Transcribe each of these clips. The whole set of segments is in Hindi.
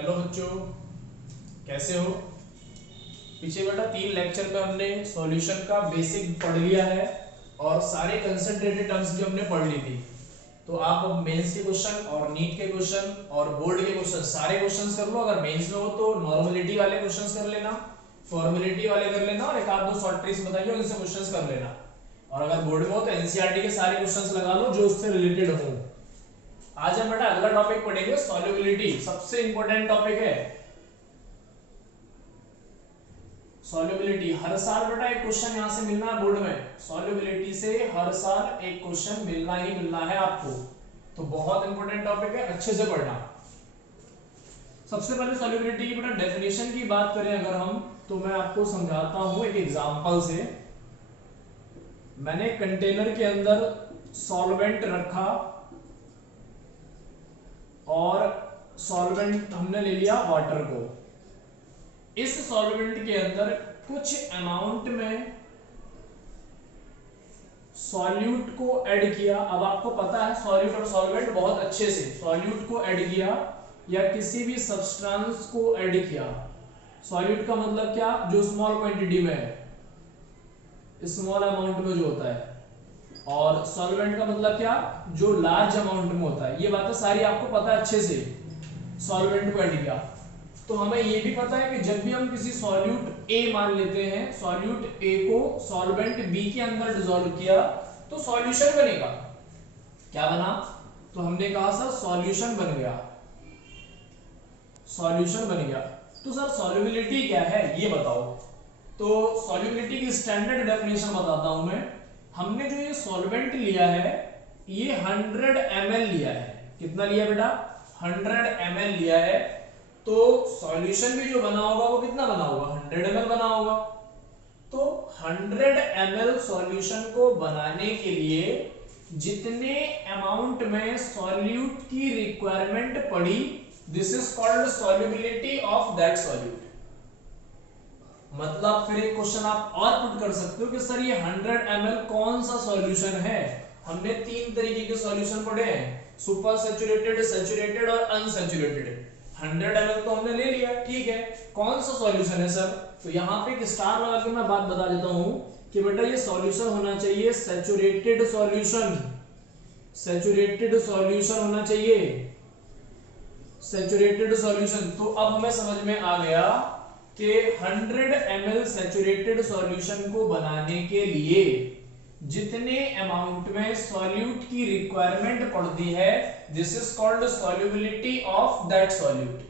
हेलो बच्चों, कैसे हो। पीछे बेटा 3 लेक्चर पे हमने सॉल्यूशन का बेसिक पढ़ लिया है और सारे कंसंट्रेटेड टर्म्स भी हमने पढ़ ली थी। तो आप अब मेंस के क्वेश्चन और नीट के क्वेश्चन और बोर्ड के क्वेश्चन सारे क्वेश्चंस कर लो। अगर मेंस में हो तो नॉर्मलिटी वाले क्वेश्चंस कर लेना, फॉर्मेलिटी वाले कर लेना और एक आध दो शॉर्ट ट्रिक्स बताइए उनसे क्वेश्चंस कर लेना। और अगर बोर्ड में हो तो एनसीईआरटी के सारे क्वेश्चंस लगा लो जो उससे रिलेटेड हो। आज हम बेटा अगला टॉपिक पढ़ेंगे सॉल्युबिलिटी, सबसे इंपॉर्टेंट टॉपिक है सॉल्युबिलिटी। हर साल बेटा एक क्वेश्चन यहां से मिलना है बोर्ड में, सॉल्युबिलिटी से हर साल एक क्वेश्चन मिलना ही मिलना है आपको। तो बहुत इंपॉर्टेंट टॉपिक है, अच्छे से पढ़ना। सबसे पहले सॉल्युबिलिटी की बेटा डेफिनेशन की बात करें अगर हम, तो मैं आपको समझाता हूं एक एग्जांपल से। मैंने कंटेनर के अंदर सॉल्वेंट रखा और सॉल्वेंट हमने ले लिया वाटर को। इस सॉल्वेंट के अंदर कुछ अमाउंट में सॉल्यूट को ऐड किया। अब आपको पता है सॉल्यूट और सॉल्वेंट बहुत अच्छे से, सॉल्यूट को ऐड किया या किसी भी सब्सटेंस को ऐड किया। सॉल्यूट का मतलब क्या, जो स्मॉल क्वांटिटी में है, स्मॉल अमाउंट में जो होता है, और सॉल्वेंट का मतलब क्या, जो लार्ज अमाउंट में होता है। ये बातें सारी आपको पता है अच्छे से। सॉल्वेंट को ऐड किया तो हमें ये भी पता है कि जब भी हम किसी सॉल्यूट ए मान लेते हैं, सॉल्यूट ए को सॉल्वेंट बी के अंदर डिसॉल्व किया तो सॉल्यूशन बनेगा। क्या बना, तो हमने कहा सर सॉल्यूशन बन गया, सॉल्यूशन बन गया। तो सर सॉल्युबिलिटी क्या है ये बताओ। तो सॉल्युबिलिटी की स्टैंडर्ड डेफिनेशन बताता हूं मैं। हमने जो ये सॉल्वेंट लिया है ये 100 ml लिया है। कितना लिया बेटा, 100 ml लिया है। तो सॉल्यूशन भी जो बना होगा वो कितना बना होगा, 100 ml बना होगा। तो 100 ml सॉल्यूशन को बनाने के लिए जितने अमाउंट में सॉल्यूट की रिक्वायरमेंट पड़ी, this is called solubility of that solute. मतलब फिर एक क्वेश्चन आप और पुट कर सकते हो कि सर ये 100 ml कौन सा सॉल्यूशन है। हमने 3 तरीके के सॉल्यूशन पढ़े हैं, सुपर सैचुरेटेड, सैचुरेटेड और अनसैचुरेटेड। 100 ml तो हमने ले लिया, ठीक है, कौन सा सॉल्यूशन है सर। तो यहाँ पे एक स्टार लगा के मैं बात बता देता हूं कि बेटा ये सॉल्यूशन होना चाहिए सैचुरेटेड सॉल्यूशन, सैचुरेटेड सॉल्यूशन होना चाहिए, सैचुरेटेड सॉल्यूशन। तो अब हमें समझ में आ गया कि 100 ml सैचुरेटेड सॉल्यूशन को बनाने के लिए जितने अमाउंट में सॉल्यूट की रिक्वायरमेंट पड़ती है, this is called solubility of that solute.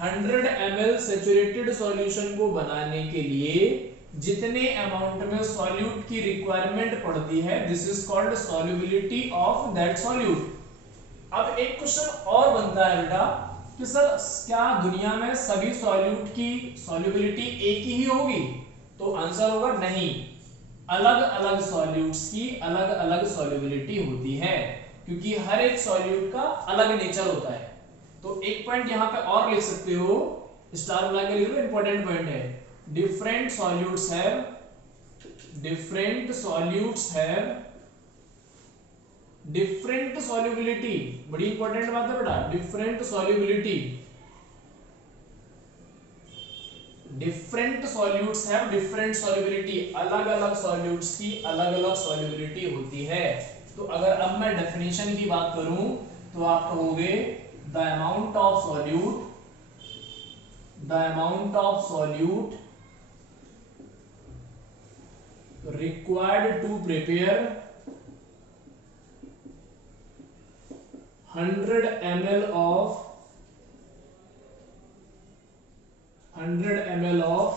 100 ml saturated solution को बनाने के लिए जितने अमाउंट में सॉल्यूट की रिक्वायरमेंट पड़ती है, this is called solubility of that solute. अब एक क्वेश्चन और बनता है बेटा कि सर क्या दुनिया में सभी सॉल्यूट की सॉल्युबिलिटी एक ही होगी। तो आंसर होगा नहीं, अलग अलग सॉल्यूट्स की अलग अलग सॉल्युबिलिटी होती है, क्योंकि हर एक सॉल्यूट का अलग नेचर होता है। तो एक पॉइंट यहां पे और लिख सकते हो, स्टार बना के लिख लो, इंपॉर्टेंट पॉइंट है। Different solutes have different solubility. बड़ी इंपॉर्टेंट बात है बेटा, different solubility. Different solutes have different solubility, अलग अलग सॉल्यूट्स की अलग अलग सॉल्युबिलिटी होती है। तो अगर अब मैं डेफिनेशन की बात करूं तो आप कहोगे the amount of solute required to prepare 100 ml of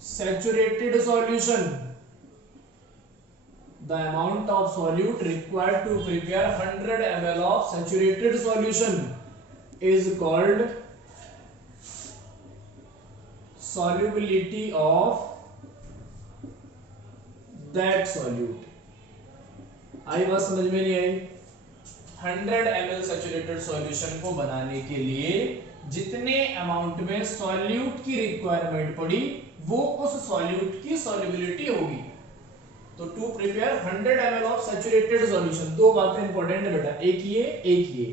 saturated solution. The amount of solute required to prepare 100 ml of saturated solution is called solubility of that solute. आई बात समझ में नहीं आई। 100 ml सैचुरेटेड सॉल्यूशन को बनाने के लिए जितने अमाउंट में सॉल्यूट की रिक्वायरमेंट पड़ी वो उस सॉल्यूट की सॉल्युबिलिटी होगी। तो to prepare 100 ml of saturated solution, दो बातें इंपॉर्टेंट है बेटा, एक ये एक ये।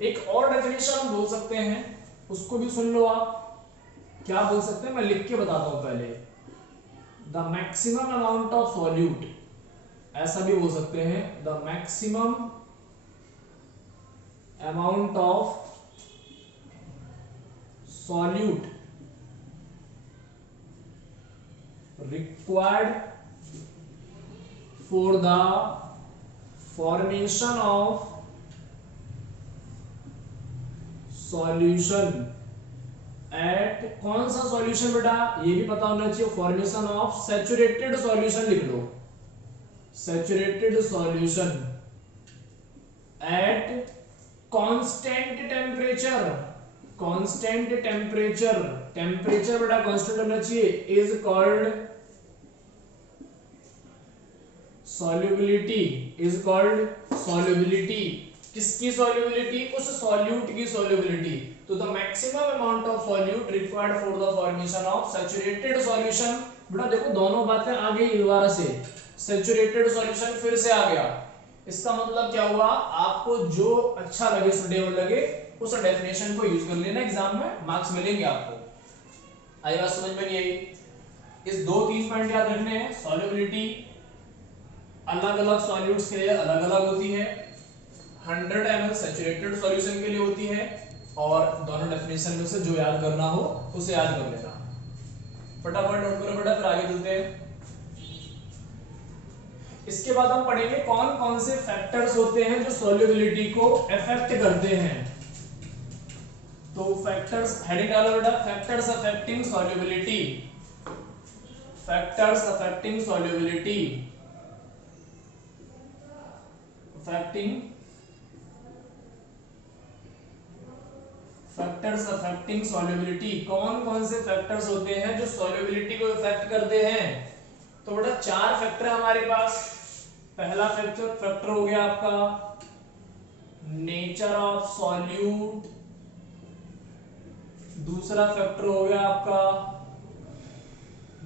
एक और डेफिनेशन हम बोल सकते हैं, उसको भी सुन लो आप। क्या बोल सकते हैं, मैं लिख के बताता हूं पहले। The maximum amount of solute, ऐसा भी बोल सकते हैं, the maximum amount of solute required for the formation of solution at, कौन सा सॉल्यूशन बेटा, ये भी पता होना चाहिए, फॉर्मेशन ऑफ सैचुरेटेड सॉल्यूशन लिख लो, saturated solution at constant temperature, constant temperature, temperature बेटा कांस्टेंट होना चाहिए, is called solubility, is called solubility. किसकी सॉल्युबिलिटी, उस सॉल्यूट की सॉल्युबिलिटी। तो the maximum amount of solute required for the formation of saturated solution. बेटा देखो दोनों बातें आ गई दोबारा से, सैचुरेटेड सॉल्यूशन फिर से आ गया। इसका मतलब क्या हुआ, आपको जो अच्छा लगे, सुटेबल लगे, उस डेफिनेशन को यूज कर लेना, एग्जाम में मार्क्स मिलेंगे आपको। आई बात समझ में नहीं आई? इस 2-3 पॉइंट याद रखने हैं। सॉल्युबिलिटी अलग अलग सॉल्यूट्स के लिए अलग अलग होती है, 100 ml सैचुरेटेड सॉल्यूशन के लिए होती है, और दोनों डेफिनेशन में से जो याद करना हो उसे याद कर लेना। फटाफट नोट करो बेटा, फिर आगे चलते हैं। इसके बाद हम पढ़ेंगे कौन कौन से फैक्टर्स होते हैं जो सॉल्युबिलिटी को अफेक्ट करते हैं। तो फैक्टर्स, हेडिंग डालो बेटा, factors affecting solubility, factors affecting solubility, affecting, factors affecting solubility. कौन कौन से फैक्टर्स होते हैं जो सॉल्युबिलिटी को इफेक्ट करते हैं? तो बेटा 4 फैक्टर है हमारे पास। पहला फैक्टर हो गया आपका नेचर ऑफ सॉल्यूट, दूसरा फैक्टर हो गया आपका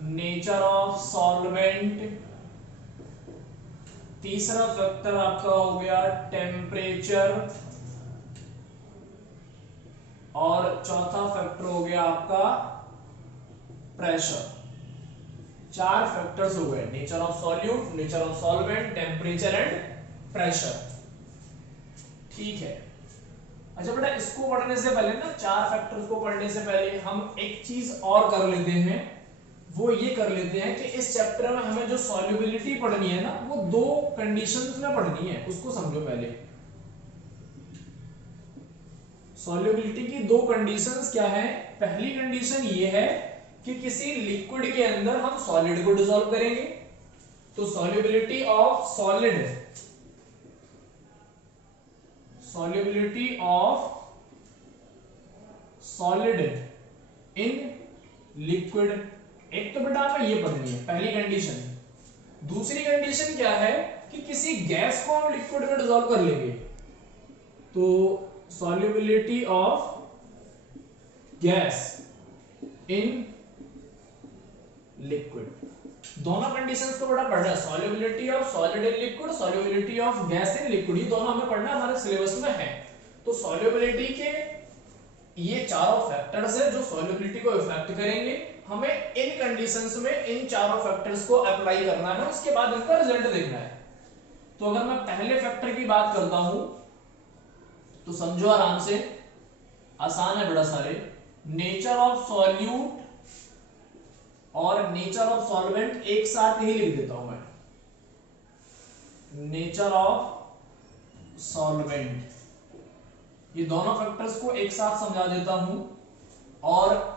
नेचर ऑफ सॉल्वेंट, तीसरा फैक्टर आपका हो गया टेम्परेचर, और चौथा फैक्टर हो गया आपका प्रेशर। 4 फैक्टर्स हो गए, nature of solute, nature of solvent, temperature and pressure. ठीक है। अच्छा बेटा, इसको पढ़ने से पहले ना, 4 फैक्टर्स को पढ़ने से पहले हम एक चीज और कर लेते हैं। वो ये कर लेते हैं कि इस चैप्टर में हमें जो सॉल्युबिलिटी पढ़नी है ना, वो 2 कंडीशंस में पढ़नी है। उसको समझो पहले। सॉल्युबिलिटी की 2 कंडीशंस क्या है? पहली कंडीशन ये है कि किसी लिक्विड के अंदर हम सॉलिड को डिसॉल्व करेंगे, तो solubility of solid, solubility of solid in liquid. एक तो बेटा हमें ये पढ़नी है, पहली कंडीशन। दूसरी कंडीशन क्या है कि किसी गैस को हम लिक्विड में डिसॉल्व कर लेंगे, तो solubility of gas in liquid. दोनों कंडीशंस को बड़ा पढ़ना है, solubility of solid in liquid, solubility of gas in liquid, ये दोनों हमें पढ़ना हमारे सिलेबस में है। तो सॉल्युबिलिटी के ये चारों फैक्टर्स है जो सॉल्युबिलिटी को इफेक्ट करेंगे। हमें इन कंडीशंस में इन चारों फैक्टर्स को अप्लाई करना है, उसके बाद इनका रिजल्ट देखना है। तो अगर मैं पहले फैक्टर की बात करता हूं तो समझो आराम से, आसान है बड़ा सारे। नेचर ऑफ सॉल्यूट और नेचर ऑफ सॉल्वेंट एक साथ ही लिख देता हूं मैं, नेचर ऑफ सॉल्वेंट, ये दोनों फैक्टर्स को एक साथ समझा देता हूं और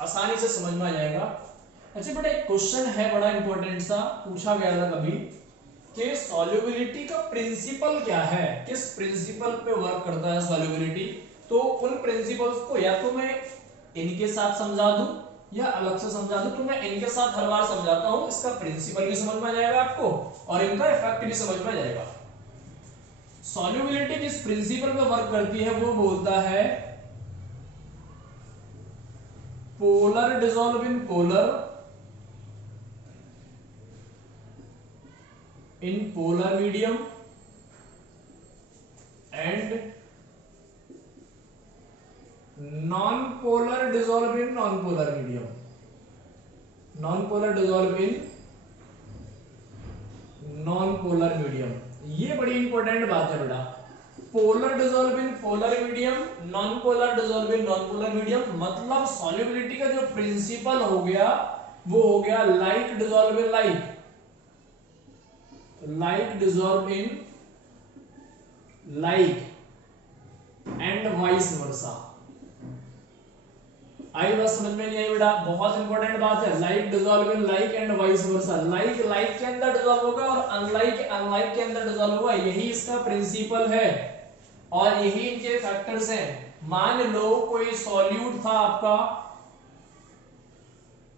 आसानी से समझ में आ जाएगा। अच्छा बेटा, एक क्वेश्चन है बड़ा इंपॉर्टेंट सा, पूछा गया था कभी कि सॉल्युबिलिटी का प्रिंसिपल क्या है, किस प्रिंसिपल पे वर्क करता है सॉल्युबिलिटी। तो उन प्रिंसिपल्स को या तो मैं इनके साथ समझा दूं या अलग से समझा दूं, तो मैं इनके साथ हर बार समझाता हूं, इसका प्रिंसिपल भी समझ में आ जाएगा आपको और इनका इफेक्ट भी समझ में आ जाएगा। सॉल्युबिलिटी जिस प्रिंसिपल पे वर्क करती है वो बोलता है polar dissolve in polar, in polar medium and dissolve in non-polar medium. Non-polar dissolve in non-polar medium. ये बड़ी इंपॉर्टेंट बात है बेटा. Polar dissolve in polar medium, non polar dissolve in non polar medium. मतलब सॉल्युबिलिटी का जो प्रिंसिपल हो गया वो हो गया like dissolve in like, like dissolve in like and vice versa. आई बात समझ में नहीं आई बेटा? बहुत इंपॉर्टेंट बात है. Like dissolve in like and vice versa. Like like के अंदर डिसॉल्व होगा और अनलाइक अनलाइक के अंदर डिसॉल्व होगा. यही इसका प्रिंसिपल है और यही इनके फैक्टर्स हैं. मान लो कोई सॉल्यूट था आपका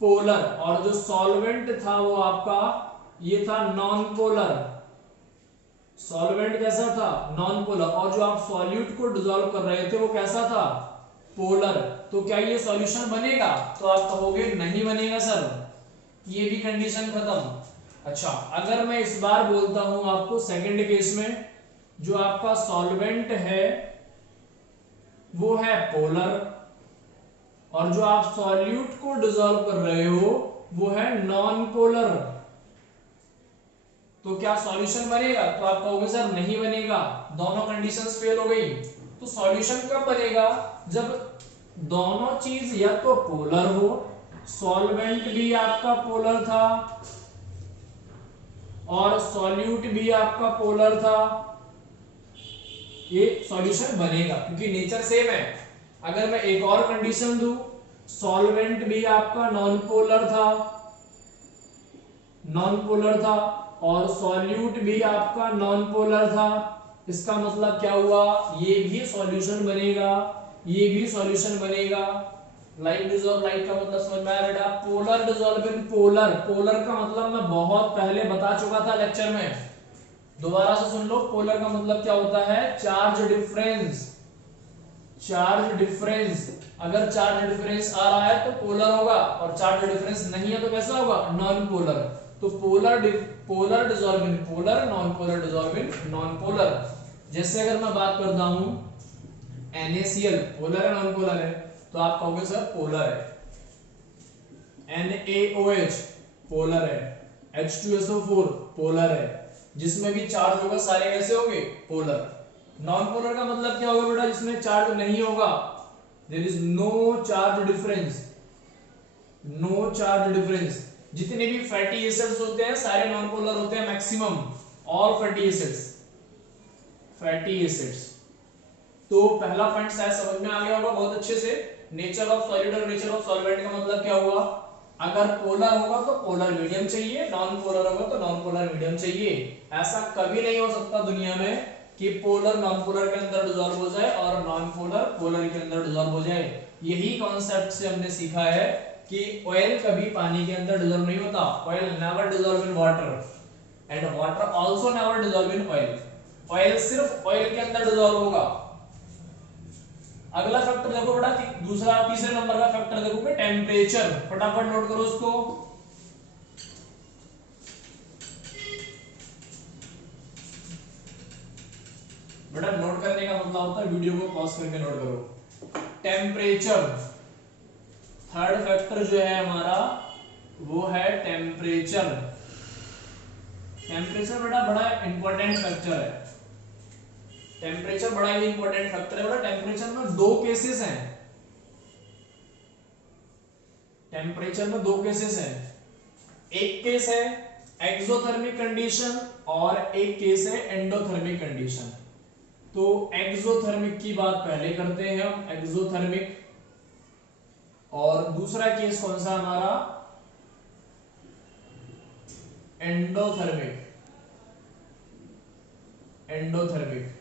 पोलर और जो सॉल्वेंट था वो आपका ये था नॉन पोलर. सॉल्वेंट कैसा था? Non polar. और जो आप सॉल्यूट को डिसॉल्व कर रहे थे वो कैसा था? पोलर. तो क्या ये सॉल्यूशन बनेगा? तो आप कहोगे नहीं बनेगा सर, ये भी कंडीशन खत्म. अच्छा, अगर मैं इस बार बोलता हूं आपको सेकंड केस में जो आपका सॉल्वेंट है वो है पोलर और जो आप सॉल्यूट को डिसॉल्व कर रहे हो वो है नॉन पोलर, तो क्या सॉल्यूशन बनेगा? तो आप कहोगे सर नहीं बनेगा, दोनों कंडीशंस फेल हो गई. तो सॉल्यूशन कब बनेगा? जब दोनों चीज या तो पोलर हो, सॉल्वेंट भी आपका पोलर था और सॉल्यूट भी आपका पोलर था, ये सॉल्यूशन बनेगा क्योंकि नेचर सेम है. अगर मैं एक और कंडीशन दूं, सॉल्वेंट भी आपका नॉन पोलर था और सॉल्यूट भी आपका नॉन पोलर था, इसका मतलब क्या हुआ? ये भी सॉल्यूशन बनेगा, ये भी सॉल्यूशन बनेगा. लाइक डिसॉल्व लाइक का मतलब समझ में आया बेटा? Polar dissolve in polar. Polar का मतलब मैं बहुत पहले बता चुका था लेक्चर में, दोबारा से सुन लो. पोलर का मतलब क्या होता है? Charge difference. Charge difference. अगर चार्ज डिफरेंस आ रहा है तो पोलर होगा और चार्ज डिफरेंस नहीं है तो कैसा होगा? Non polar. तो polar dissolve in polar, non polar dissolve in non polar. जैसे अगर मैं बात करता हूं NaCl पोलर है नॉन पोलर है? तो आप कहोगे सर पोलर है. NaOH पोलर है. H2SO4 पोलर है. जिसमें भी चार्ज होगा सारे कैसे होंगे? पोलर. नॉन पोलर का मतलब क्या होगा बेटा? जिसमें चार्ज नहीं होगा. There is no charge difference. No charge difference. जितने भी फैटी एसिड्स होते हैं सारे नॉन पोलर होते हैं, मैक्सिमम ऑल फैटी एसिड्स. तो पहला पॉइंट शायद समझ में आ गया होगा बहुत अच्छे से. नेचर ऑफ सॉलिड और नेचर ऑफ सॉल्वेंट का मतलब क्या हुआ? अगर पोलर होगा तो पोलर मीडियम चाहिए, नॉन पोलर होगा तो नॉन पोलर मीडियम चाहिए. ऐसा कभी नहीं हो सकता दुनिया में कि पोलर नॉन पोलर के अंदर डिसॉल्व हो जाए और नॉन पोलर पोलर के अंदर डिसॉल्व हो जाए. यही कॉन्सेप्ट से हमने सीखा है कि ऑयल कभी पानी के अंदर डिसॉल्व नहीं होता. Oil never dissolve in water and water also never dissolve in oil. Oil सिर्फ ऑयल के अंदर डिसॉल्व होगा. अगला फैक्टर देखो बेटा, दूसरा तीसरे नंबर का फैक्टर देखोगे टेम्परेचर. फटाफट नोट करो उसको. बेटा नोट करने का मतलब होता है वीडियो को पॉज करके नोट करो. टेम्परेचर. थर्ड फैक्टर जो है हमारा वो है टेम्परेचर. टेम्परेचर बेटा बड़ा इंपॉर्टेंट फैक्टर है. टेम्परेचर बड़ा ही इंपॉर्टेंट फैक्टर है बेटा. टेम्परेचर में दो केसेस हैं. टेम्परेचर में दो केसेस हैं. एक केस है एक्सोथर्मिक कंडीशन और एक केस है एंडोथर्मिक कंडीशन. तो एक्सोथर्मिक की बात पहले करते हैं हम. एक्सोथर्मिक. और दूसरा केस कौन सा हमारा? एंडोथर्मिक. एंडोथर्मिक.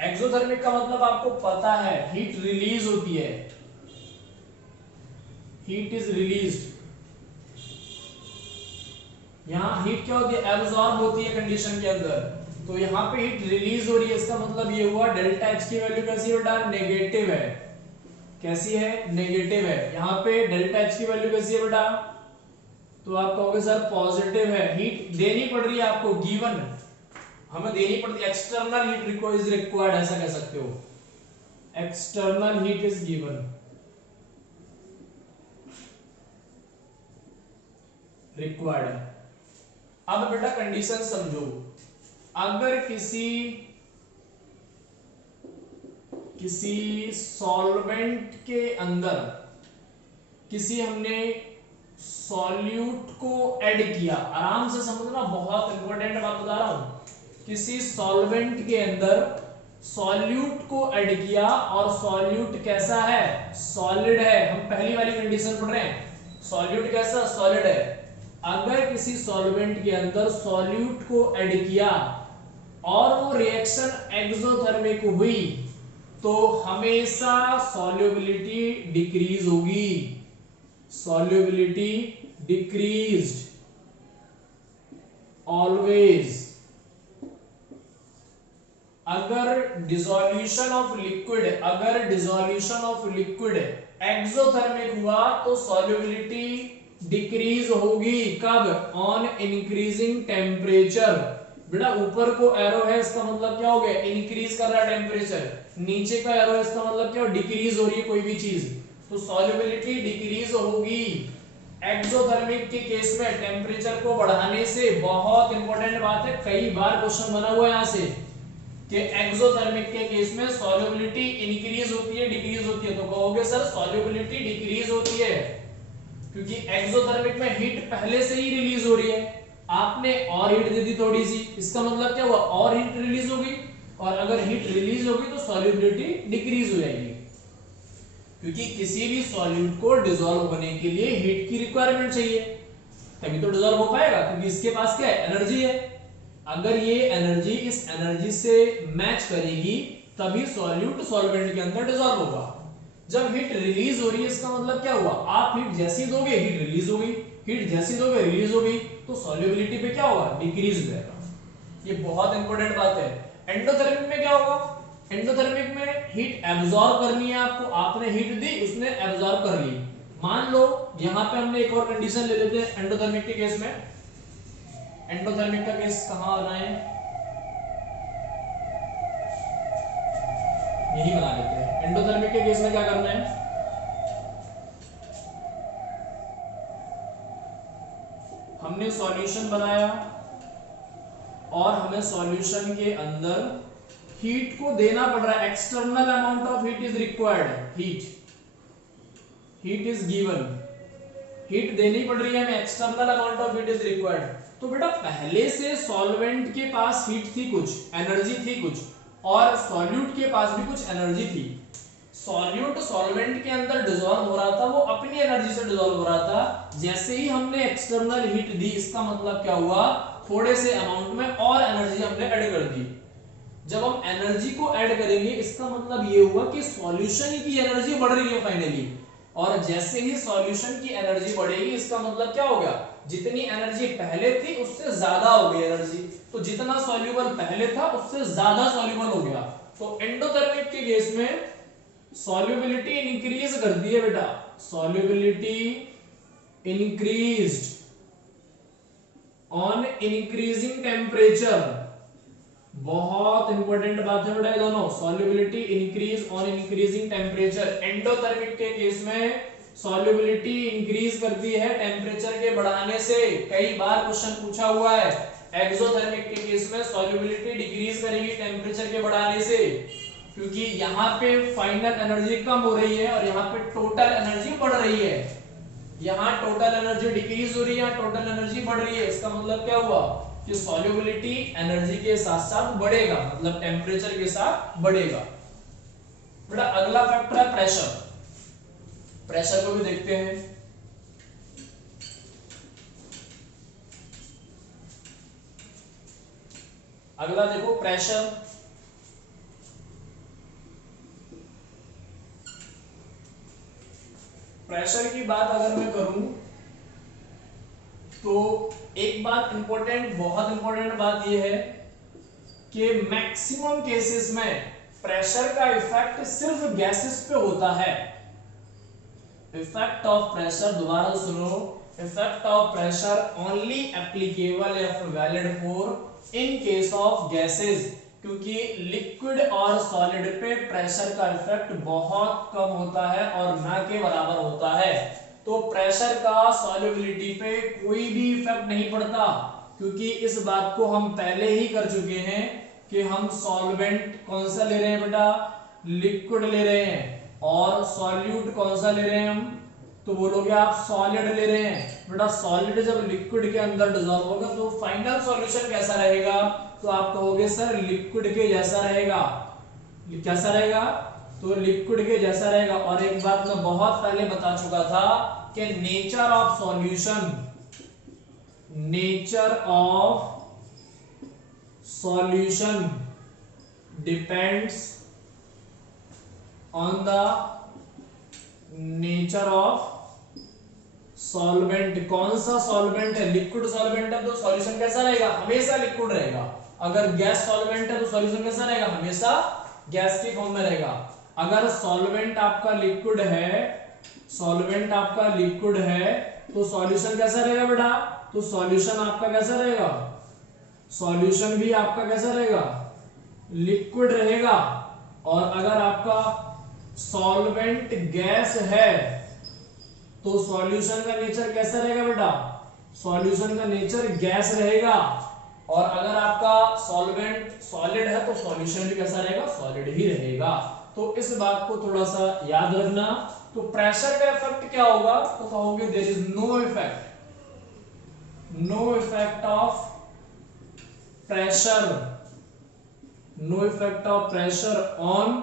एक्सोथर्मिक का मतलब आपको पता है हीट रिलीज होती है. Heat is released. यहां हीट क्या होती है? एब्सॉर्ब होती है कंडीशन के अंदर. तो यहां पे हीट रिलीज हो रही है. इसका मतलब ये हुआ डेल्टा H की वैल्यू कैसी है बेटा? नेगेटिव है. कैसी है? नेगेटिव है. यहां पे डेल्टा H की वैल्यू कैसी है बेटा? तो आप कहोगे सर पॉजिटिव है. हीट देनी पड़ रही है आपको, गिवन हमें देनी पड़ती है. एक्सटर्नल हीट इज रिक्वायर्ड, ऐसा कह सकते हो. External heat is given. Required है। अब बेटा कंडीशन समझो, अगर किसी सॉल्वेंट के अंदर किसी हमने सॉल्यूट को ऐड किया, आराम से समझना, बहुत इंपॉर्टेंट बात बता रहा हूं, किसी सॉल्वेंट के अंदर सॉल्यूट को ऐड किया और सॉल्यूट कैसा है, सॉलिड है। हम पहली वाली कंडीशन पढ़ रहे हैं, सॉल्यूट कैसा, सॉलिड है। अगर किसी सॉल्वेंट के अंदर सॉल्यूट को ऐड किया और वो रिएक्शन एक्सोथर्मिक हुई तो हमेशा सॉल्युबिलिटी डिक्रीज होगी, सॉल्युबिलिटी डिक्रीज्ड ऑलवेज। अगर डिसोल्यूशन ऑफ लिक्विड एक्सोथर्मिक हुआ तो सॉल्युबिलिटी डिक्रीज होगी, कब, ऑन इंक्रीजिंग टेम्परेचर। बेटा ऊपर को एरो है, इसका मतलब क्या हो गया, इंक्रीज कर रहा है टेम्परेचर, नीचे का एरो है, इसका मतलब क्या, डिक्रीज हो रही है कोई भी चीज, तो सॉल्युबिलिटी डिक्रीज होगी। एक्सोथर्मिक के केस में टेम्परेचर को बढ़ाने से, बहुत इंपॉर्टेंट बात है, कई बार क्वेश्चन बना हुआ है यहां से कि एक्सोथर्मिक के केस में सॉल्युबिलिटी इंक्रीज होती है, डिक्रीज होती है, तो कहोगे सर सॉल्युबिलिटी डिक्रीज होती है क्योंकि एक्सोथर्मिक में हीट पहले से ही रिलीज हो रही है, आपने और हीट दे दी थोड़ी सी, इसका मतलब क्या हुआ, और हीट रिलीज होगी, और अगर हीट रिलीज होगी तो सॉल्युबिलिटी डिक्रीज हो जाएगी, क्योंकि किसी भी सॉल्यूट को डिसॉल्व होने के लिए हीट की रिक्वायरमेंट चाहिए, तभी तो डिसॉल्व हो पाएगा, क्योंकि इसके पास क्या है, एनर्जी है। अगर ये एनर्जी इस एनर्जी से मैच करेगी तभी सॉल्यूट सॉल्वेंट के अंदर डिसॉल्व होगा। जब हीट रिलीज हो रही है इसका मतलब क्या हुआ, आप हीट जैसी दोगे हीट रिलीज हो गई, हीट जैसी दोगे रिलीज हो गई, तो सॉल्युबिलिटी पे क्या होगा, डिक्रीज हो जाएगा। ये बहुत इंपॉर्टेंट बात है। एंडोथर्मिक में क्या होगा, एंडोथर्मिक में हीट एब्जॉर्ब करनी है आपको, आपने हीट दी, उसने एब्जॉर्ब कर ली। मान लो यहां पे हमने एक और कंडीशन ले लेते हैं एंडोथर्मिक के केस में। एंडोथर्मिक का केस कहां आना है, यही बना लेते हैं। एंडोथर्मिक के केस में क्या करना है, हमने सॉल्यूशन बनाया और हमें सॉल्यूशन के अंदर हीट को देना पड़ रहा है, external amount of heat is required, heat is given, heat देनी पड़ रही है हमें, external amount of heat is required. तो बेटा पहले से सॉल्वेंट के पास हीट थी, कुछ एनर्जी थी कुछ, और सॉल्यूट के पास भी कुछ एनर्जी थी। सॉल्यूट सॉल्वेंट के अंदर डिसॉल्व हो रहा था, वो अपनी एनर्जी से डिसॉल्व हो रहा था। जैसे ही हमने एक्सटर्नल हीट दी, इसका मतलब क्या हुआ, थोड़े से अमाउंट में और एनर्जी हमने ऐड कर दी। जब हम एनर्जी को ऐड करेंगे इसका मतलब ये हुआ कि सॉल्यूशन की एनर्जी बढ़ रही है फाइनली, और जैसे ही सॉल्यूशन की एनर्जी बढ़ेगी इसका मतलब क्या हो गया, जितनी एनर्जी पहले थी उससे ज्यादा हो गई एनर्जी, तो जितना सॉल्यूबल पहले था उससे ज्यादा सॉल्यूबल हो गया। तो एंडोथर्मिक के केस में सॉल्युबिलिटी इंक्रीज कर दी है बेटा, solubility increased on increasing temperature. बहुत इंपॉर्टेंट बात है बेटा ये दोनों, solubility increase on increasing temperature. Endothermic के केस में सॉल्युबिलिटी इंक्रीज करती है टेम्परेचर के बढ़ाने से, कई बार क्वेश्चन पूछा हुआ है। एक्सोथर्मिक के केस में सॉल्युबिलिटी डिक्रीज करेगी टेम्परेचर के बढ़ाने से, क्योंकि यहाँ पे फाइनल एनर्जी कम हो रही है और यहाँ पे टोटल एनर्जी बढ़ रही है। यहाँ टोटल एनर्जी डिक्रीज हो रही है, टोटल एनर्जी बढ़ रही है, इसका मतलब क्या हुआ कि सॉल्युबिलिटी एनर्जी के साथ साथ बढ़ेगा, मतलब टेम्परेचर के साथ बढ़ेगा। बेटा अगला फैक्टर है प्रेशर, प्रेशर को भी देखते हैं। अगला देखो प्रेशर, प्रेशर की बात अगर मैं करूं तो एक बात इंपॉर्टेंट, बहुत इंपॉर्टेंट बात यह है कि मैक्सिमम केसेस में प्रेशर का इफेक्ट सिर्फ गैसेस पे होता है। इफेक्ट ऑफ प्रेशर, दोबारा सुनो, effect of pressure only applicable या valid for in case of gases, क्योंकि लिक्विड और सॉलिड पे प्रेशर का इफेक्ट बहुत कम होता है और ना के बराबर होता है। तो प्रेशर का सॉल्युबिलिटी पे कोई भी इफेक्ट नहीं पड़ता, क्योंकि इस बात को हम पहले ही कर चुके हैं कि हम सॉल्वेंट कौन सा ले रहे हैं बेटा, लिक्विड ले रहे हैं, और सॉल्यूट कौन सा ले रहे हैं हम, तो बोलोगे आप सॉलिड ले रहे हैं। बेटा सॉलिड जब लिक्विड के अंदर डिसॉल्व होगा तो फाइनल सॉल्यूशन कैसा रहेगा, तो आप कहोगे सर लिक्विड के जैसा रहेगा। कैसा रहेगा, तो लिक्विड के जैसा रहेगा। और एक बात मैं बहुत पहले बता चुका था कि nature of solution depends on the nature of solvent. कौन सा सॉल्वेंट है, लिक्विड सॉल्वेंट है तो सॉल्यूशन कैसा रहेगा, हमेशा लिक्विड रहेगा। अगर गैस सॉल्वेंट है तो सॉल्यूशन कैसा रहेगा, हमेशा गैस के फॉर्म में रहेगा। अगर सॉल्वेंट आपका लिक्विड है तो सॉल्यूशन कैसा रहेगा बेटा, तो सॉल्यूशन आपका कैसा रहेगा, सॉल्यूशन भी आपका कैसा रहेगा, लिक्विड रहेगा। और अगर आपका सॉल्वेंट गैस है तो सॉल्यूशन का नेचर कैसा रहेगा बेटा, सॉल्यूशन का नेचर गैस रहेगा। और अगर आपका सॉल्वेंट सॉलिड है तो सॉल्यूशन भी कैसा रहेगा, सॉलिड ही रहेगा। तो इस बात को थोड़ा सा याद रखना। तो प्रेशर का इफेक्ट क्या होगा, तो कहोगे there is no effect of pressure on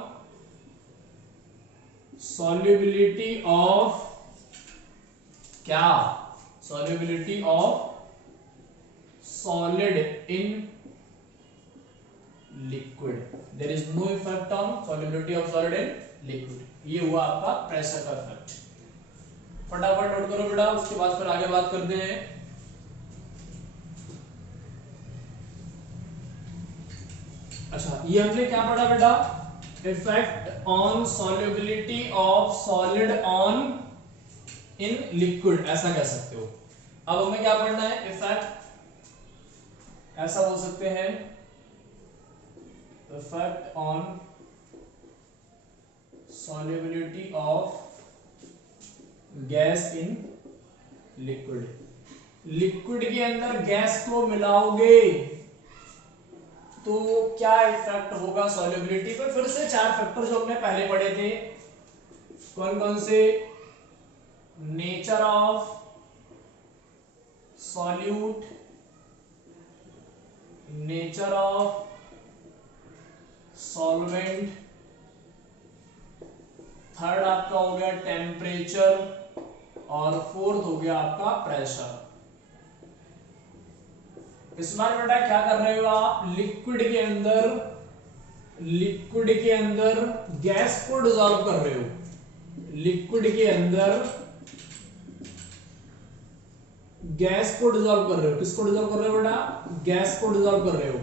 solubility of क्या, solubility of solid in liquid. There is no effect on solubility of solid in liquid. ये हुआ आपका प्रेशर का इफेक्ट। फटाफट नोट करो बेटा, उसके बाद फिर आगे बात करते हैं। अच्छा, ये हमने क्या पढ़ा बेटा, effect on solubility of solid on in liquid, ऐसा कह सकते हो। अब हमें क्या पढ़ना है, इफेक्ट ऐसा बोल सकते हैं, effect on solubility of gas in liquid. Liquid के अंदर गैस को मिलाओगे तो क्या इफेक्ट होगा सॉल्युबिलिटी पर। फिर से चार फैक्टर जो हमने पहले पढ़े थे, कौन कौन से, nature of solute, nature of solvent, third आपका हो गया टेम्परेचर, और फोर्थ हो गया आपका प्रेशर। इस बार बेटा क्या कर रहे हो आप, लिक्विड के अंदर गैस को डिसॉल्व कर रहे हो। लिक्विड के अंदर गैस को डिसॉल्व कर रहे हो। किसको डिसॉल्व कर रहे हो बेटा, गैस को डिसॉल्व कर रहे हो।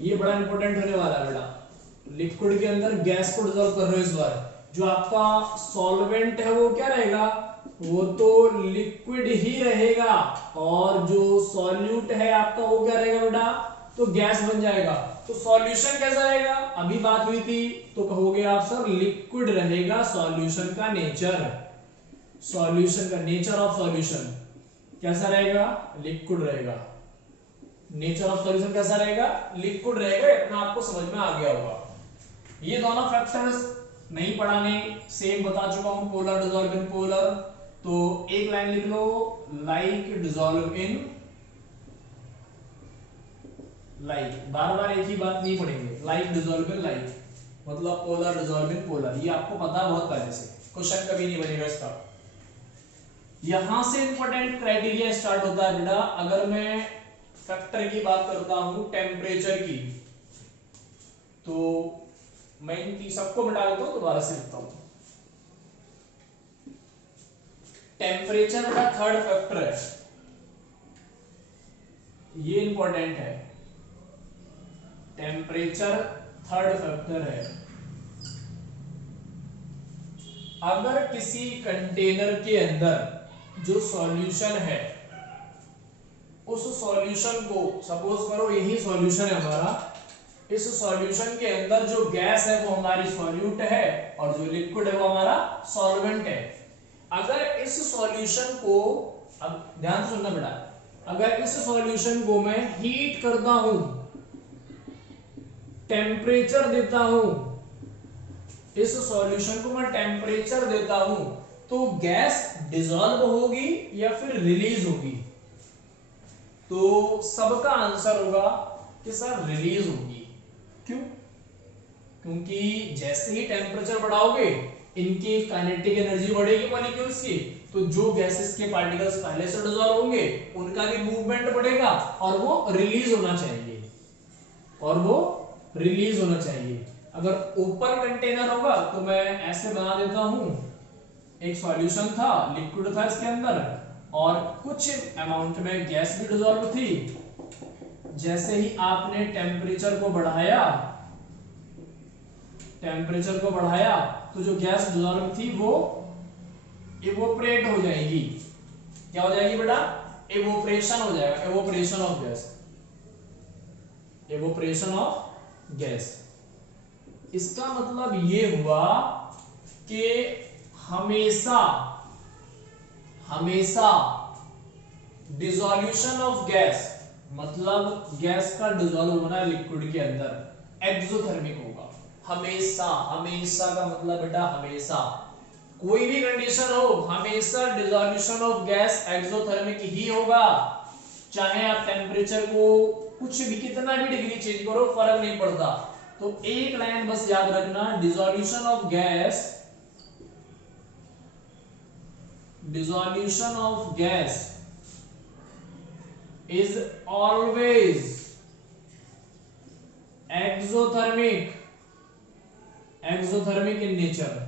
ये बड़ा इंपॉर्टेंट होने वाला है बेटा। लिक्विड के अंदर गैस को डिसॉल्व कर रहे हो। इस बार जो आपका सॉल्वेंट है वो क्या रहेगा, वो तो लिक्विड ही रहेगा, और जो सॉल्यूट है आपका वो क्या रहेगा बेटा, तो गैस बन जाएगा। तो सॉल्यूशन कैसा रहेगा, अभी बात हुई थी, तो कहोगे आप सर लिक्विड रहेगा। सॉल्यूशन का नेचर ऑफ सॉल्यूशन कैसा रहेगा, लिक्विड रहेगा। नेचर ऑफ सॉल्यूशन कैसा रहेगा, लिक्विड रहेगा। इतना आपको समझ में आ गया होगा। ये दोनों फैक्टर्स नहीं पढ़ाने, सेम बता चुका हूं, पोलर डिसॉल्व इन पोलर। तो एक लाइन लिख लो, लाइक डिसॉल्व इन लाइक। बार बार एक ही बात नहीं पढ़ेंगे, लाइक डिसॉल्व इन लाइक मतलब पोलर डिसॉल्व इन पोलर। ये आपको पता है बहुत पहले से, क्वेश्चन कभी नहीं बनेगा इसका। यहां से इंपॉर्टेंट क्राइटेरिया स्टार्ट होता है बेटा। अगर मैं फैक्टर की बात करता हूं टेम्परेचर की, तो मैं इन सबको मिटा देता हूं, दोबारा से लिखता हूं। टेम्परेचर का थर्ड फैक्टर है, ये इंपॉर्टेंट है। टेम्परेचर थर्ड फैक्टर है। अगर किसी कंटेनर के अंदर जो सॉल्यूशन है, उस सॉल्यूशन को सपोज करो यही सॉल्यूशन है हमारा, इस सॉल्यूशन के अंदर जो गैस है वो हमारी सॉल्यूट है, और जो लिक्विड है वो हमारा सॉल्वेंट है। अगर इस सॉल्यूशन को, अब ध्यान से सुनना बेटा, अगर इस सॉल्यूशन को मैं हीट करता हूं, टेम्परेचर देता हूं, इस सॉल्यूशन को मैं टेम्परेचर देता हूं, तो गैस डिसॉल्व होगी या फिर रिलीज होगी? तो सबका आंसर होगा कि सर रिलीज होगी। क्यों? क्योंकि जैसे ही टेम्परेचर बढ़ाओगे इनकी काइनेटिक एनर्जी बढ़ेगी मॉलिक्यूल्स की, तो जो गैसेस के पार्टिकल्स पहले से डिसॉल्व होंगे उनका भी मूवमेंट बढ़ेगा और वो रिलीज होना चाहिए, और वो रिलीज होना चाहिए। अगर ओपन कंटेनर होगा तो मैं ऐसे बना देता हूं, एक सॉल्यूशन था, लिक्विड था इसके अंदर और कुछ अमाउंट में गैस भी डिसॉल्व थी। जैसे ही आपने टेम्परेचर को बढ़ाया, टेम्परेचर को बढ़ाया तो जो गैस डिसॉल्व थी वो इवोपरेट हो जाएगी। क्या हो जाएगी बेटा? इवोपरेशन हो जाएगा, evaporation of gas, evaporation of gas. इसका मतलब ये हुआ कि हमेशा हमेशा डिसॉल्यूशन ऑफ गैस, मतलब गैस का डिसॉल्व होना लिक्विड के अंदर एक्सोथर्मिक होगा। हमेशा, हमेशा का मतलब बेटा हमेशा, कोई भी कंडीशन हो, हमेशा डिसॉल्यूशन ऑफ गैस एक्सोथर्मिक ही होगा। चाहे आप टेम्परेचर को कुछ भी, कितना भी डिग्री चेंज करो, फर्क नहीं पड़ता। तो एक लाइन बस याद रखना, dissolution of gas, dissolution of gas is always exothermic, exothermic in nature.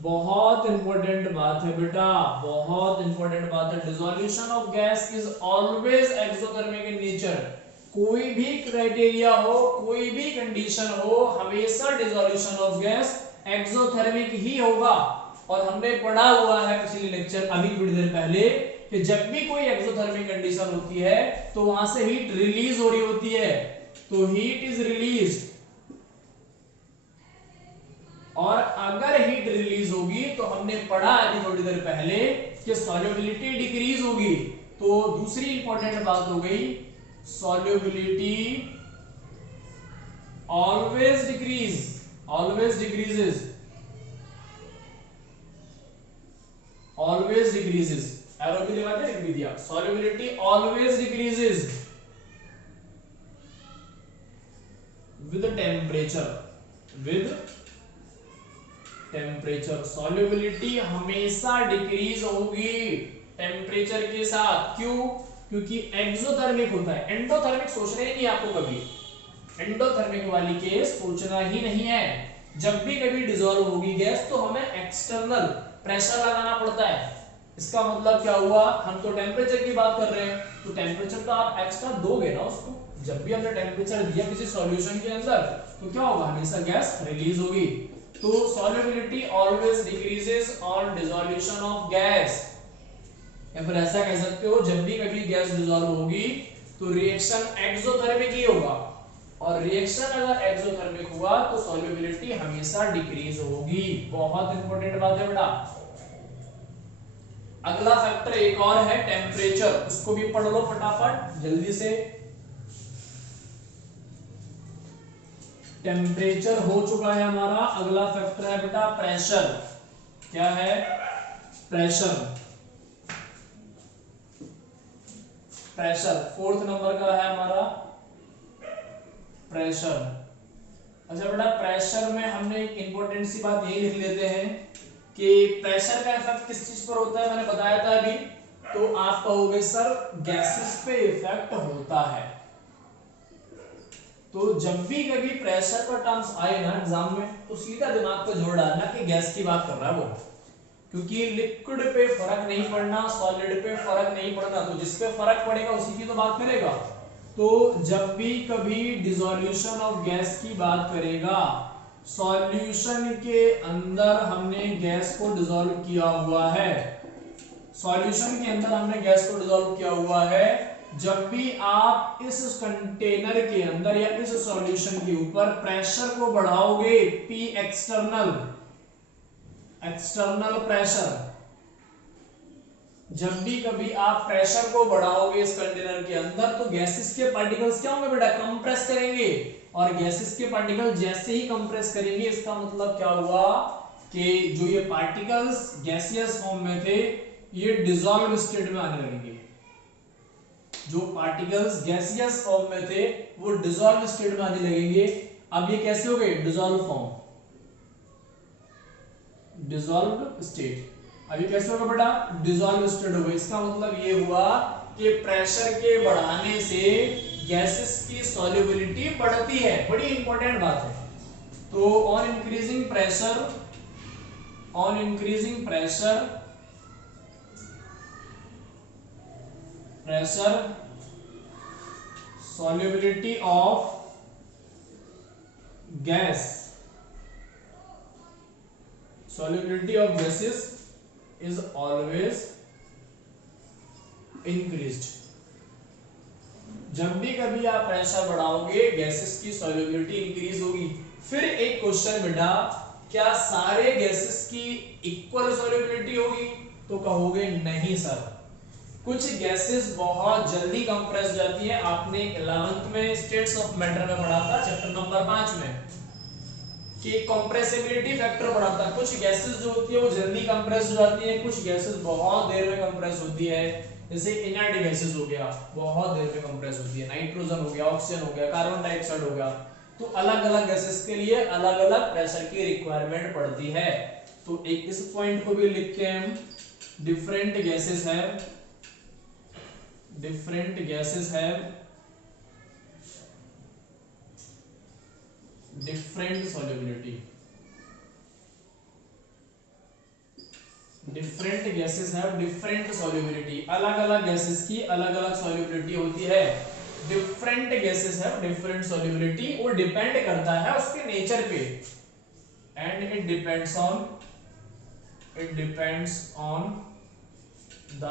बहुत इंपॉर्टेंट बात है बेटा, बहुत इंपॉर्टेंट बात है। Dissolution of gas is always exothermic in nature. कोई भी क्राइटेरिया हो, कोई भी कंडीशन हो, हमेशा डिसॉल्यूशन ऑफ गैस एक्सोथर्मिक ही होगा। और हमने पढ़ा हुआ है पिछले लेक्चर, अभी थोड़ी देर पहले, कि जब भी कोई एक्सोथर्मिक कंडीशन होती है तो वहां से हीट रिलीज हो रही होती है, तो हीट इज रिलीज। और अगर हीट रिलीज होगी तो हमने पढ़ा अभी थोड़ी देर पहले कि सॉल्युबिलिटी डिक्रीज होगी। तो दूसरी इंपॉर्टेंट बात हो गई, solubility always decrease, always decreases, always decreases. Arrow भी लगा के लिख भी दिया, solubility always decreases with temperature, with temperature. Solubility हमेशा डिक्रीज होगी टेम्परेचर के साथ। क्यों? क्योंकि एक्सोथर्मिक होता है, एंडोथर्मिक सोचना ही नहीं आपको कभी, एंडोथर्मिक वाली केस सोचना ही नहीं है। जब भी कभी डिसॉल्व होगी गैस तो हमें एक्सटर्नल प्रेशर लगाना पड़ता है। इसका मतलब क्या हुआ, हम तो टेम्परेचर की बात कर रहे हैं, तो टेम्परेचर तो आप एक्स्ट्रा दोगे ना उसको। जब भी हमने टेम्परेचर दिया किसी सॉल्यूशन के अंदर तो क्या होगा, हमेशा गैस रिलीज होगी। तो solubility always decreases on dissolution of gas, या फिर ऐसा कह सकते हो जब भी कभी गैस डिसॉल्व होगी तो रिएक्शन एक्सोथर्मिक ही होगा, और रिएक्शन अगर एक्सोथर्मिक हुआ तो सॉल्युबिलिटी हमेशा डिक्रीज होगी। बहुत इंपॉर्टेंट बात है बेटा। अगला फैक्टर एक और है टेम्परेचर, उसको भी पढ़ लो फटाफट जल्दी से। टेम्परेचर हो चुका है हमारा, अगला फैक्टर है बेटा प्रेशर। क्या है? प्रेशर। प्रेशर फोर्थ नंबर का है हमारा प्रेशर। अच्छा बेटा, प्रेशर में हमने एक इंपॉर्टेंट सी बात यही लिख लेते हैं कि प्रेशर का इफेक्ट किस चीज पर होता है, मैंने बताया था अभी। तो आप कहोगे सर गैसेस पे इफेक्ट होता है। तो जब भी कभी प्रेशर का टर्म्स आए ना एग्जाम में तो सीधा दिमाग पे जोर डालना कि गैस की बात कर रहा है वो, क्योंकि लिक्विड पे फर्क नहीं पड़ना, सॉलिड पे फर्क नहीं पड़ना, तो जिस पे फर्क पड़ेगा उसी की तो बात करेगा। तो जब भी कभी डिसॉल्यूशन ऑफ गैस की बात करेगा, सॉल्यूशन के अंदर हमने गैस को डिसॉल्व किया हुआ है, सॉल्यूशन के अंदर हमने गैस को डिसॉल्व किया हुआ है, जब भी आप इस कंटेनर के अंदर या इस सॉल्यूशन के ऊपर प्रेशर को बढ़ाओगे, पी एक्सटर्नल, एक्सटर्नल प्रेशर, जब भी कभी आप प्रेशर को बढ़ाओगे इस कंटेनर के अंदर तो गैसेस के पार्टिकल्स क्या होंगे बेटा, कंप्रेस करेंगे। और गैसेस के पार्टिकल जैसे ही कंप्रेस करेंगे इसका मतलब क्या हुआ कि जो ये पार्टिकल्स गैसियस फॉर्म में थे ये डिसॉल्व स्टेट में आने लगेंगे। जो पार्टिकल्स गैसियस फॉर्म में थे वो डिसॉल्व स्टेट में आने लगेंगे। अब ये कैसे हो गए, डिसॉल्व फॉर्म, डिसॉल्व स्टेट। अभी कैसे होगा बेटा, डिसॉल्व स्टेट होगा। इसका मतलब ये हुआ कि प्रेशर के बढ़ाने से गैसेस की सॉल्युबिलिटी बढ़ती है, बड़ी इंपॉर्टेंट बात है। तो on increasing pressure, on increasing pressure, pressure solubility of gas, solubility of gases is always increased। जब भी कभी आप प्रेशर बढ़ाओगे गैसेस की सॉल्युबिलिटी इंक्रीज होगी। फिर एक क्वेश्चन बेटा, क्या सारे गैसेस की इक्वल सॉल्युबिलिटी होगी? तो कहोगे नहीं सर, कुछ गैसेस बहुत जल्दी कंप्रेस हो जाती है। आपने 11th में स्टेट्स ऑफ मैटर में पढ़ा था चैप्टर नंबर 5 में कि कंप्रेसिबिलिटी फैक्टर पढ़ा था। कुछ गैसेस जो होती है वो जल्दी कंप्रेस हो जाती है, कुछ गैसेस बहुत देर में कंप्रेस होती है। जैसे इनर्ट गैसेस हो गया, बहुत देर में कंप्रेस होती है, नाइट्रोजन हो गया, ऑक्सीजन हो गया, कार्बन डाइऑक्साइड हो गया। तो अलग अलग गैसेस के लिए अलग अलग प्रेशर की रिक्वायरमेंट पड़ती है। तो एक इस पॉइंट को भी लिख के हम, डिफरेंट गैसेस है, different gases have different solubility, different gases have different solubility, अलग अलग गैसेस की अलग अलग solubility होती है। different gases have different solubility, वो डिपेंड करता है उसके नेचर पे, and it depends on the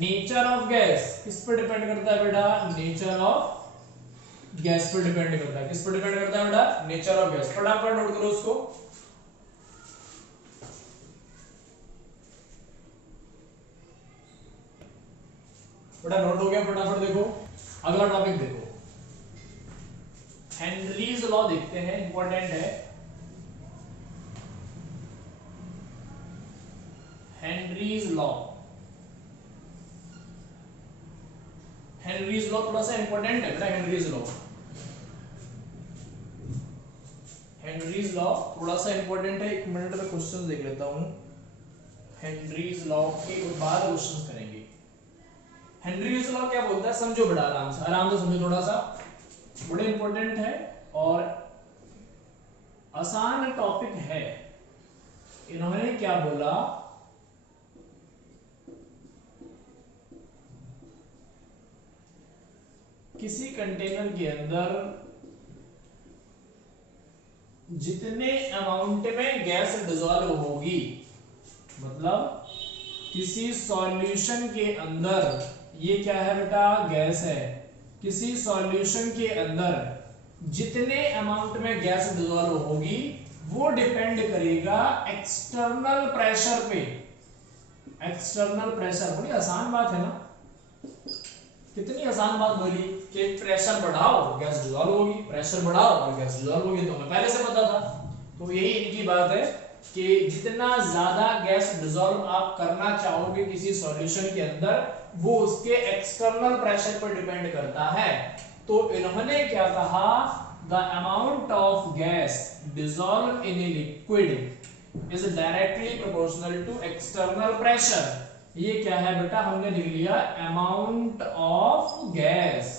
nature of gas. किस पर डिपेंड करता है बेटा, नेचर ऑफ गैस पर डिपेंड करता है। किस पर डिपेंड करता है बेटा, नेचर ऑफ गैस। फटाफट नोट करो उसको। बेटा नोट हो गया, फटाफट देखो। अगला टॉपिक देखो, हेनरीज लॉ देखते हैं, इंपॉर्टेंट है। हेनरीज लॉ, हेनरीज लॉ थोड़ा सा इंपॉर्टेंट है बेटा। हेनरीज लॉ, हेनरीज लॉ थोड़ा सा इंपॉर्टेंट है। एक मिनट में क्वेश्चन देख लेता हूं। हेनरीज लॉ के बाद क्वेश्चन करेंगे। हेनरीज लॉ क्या बोलता है, समझो बेटा, आराम से समझो थोड़ा सा, बड़ा इंपॉर्टेंट है और आसान टॉपिक है। इन्होंने क्या बोला, किसी कंटेनर के अंदर जितने अमाउंट में गैस डिसॉल्व होगी, मतलब किसी सॉल्यूशन के अंदर, ये क्या है बेटा, गैस है, किसी सॉल्यूशन के अंदर जितने अमाउंट में गैस डिसॉल्व होगी वो डिपेंड करेगा एक्सटर्नल प्रेशर पे। एक्सटर्नल प्रेशर, बड़ी आसान बात है ना, कितनी आसान बात बोली कि प्रेशर बढ़ाओ गैस डिसॉल्व होगी, प्रेशर बढ़ाओ और गैस डिसॉल्व होगी, तो हमें पहले से पता था। तो यही इनकी बात है कि जितना ज्यादा गैस डिसॉल्व आप करना चाहोगे किसी सॉल्यूशन के अंदर वो उसके एक्सटर्नल प्रेशर पर डिपेंड करता है। तो इन्होंने क्या कहा, the amount of gas dissolve in a liquid is directly proportional to external pressure. ये क्या है बेटा, हमने लिख लिया amount of gas,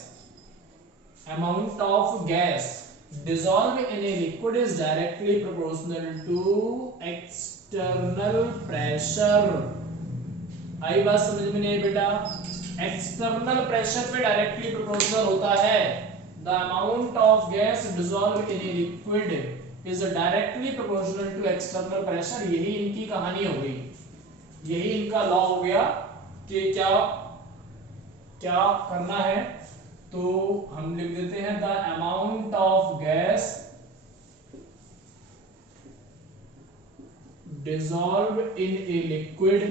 amount of gas dissolved in a liquid is directly proportional to external pressure। आई बात समझ में नहीं आई बेटा, एक्सटर्नल प्रेशर पे डायरेक्टली प्रोपोर्शनल होता है। The amount of gas dissolved in a liquid is directly proportional to external pressure। यही इनकी कहानी हो गई, यही इनका लॉ हो गया कि क्या क्या करना है। तो हम लिख देते हैं the amount of gas dissolve in a liquid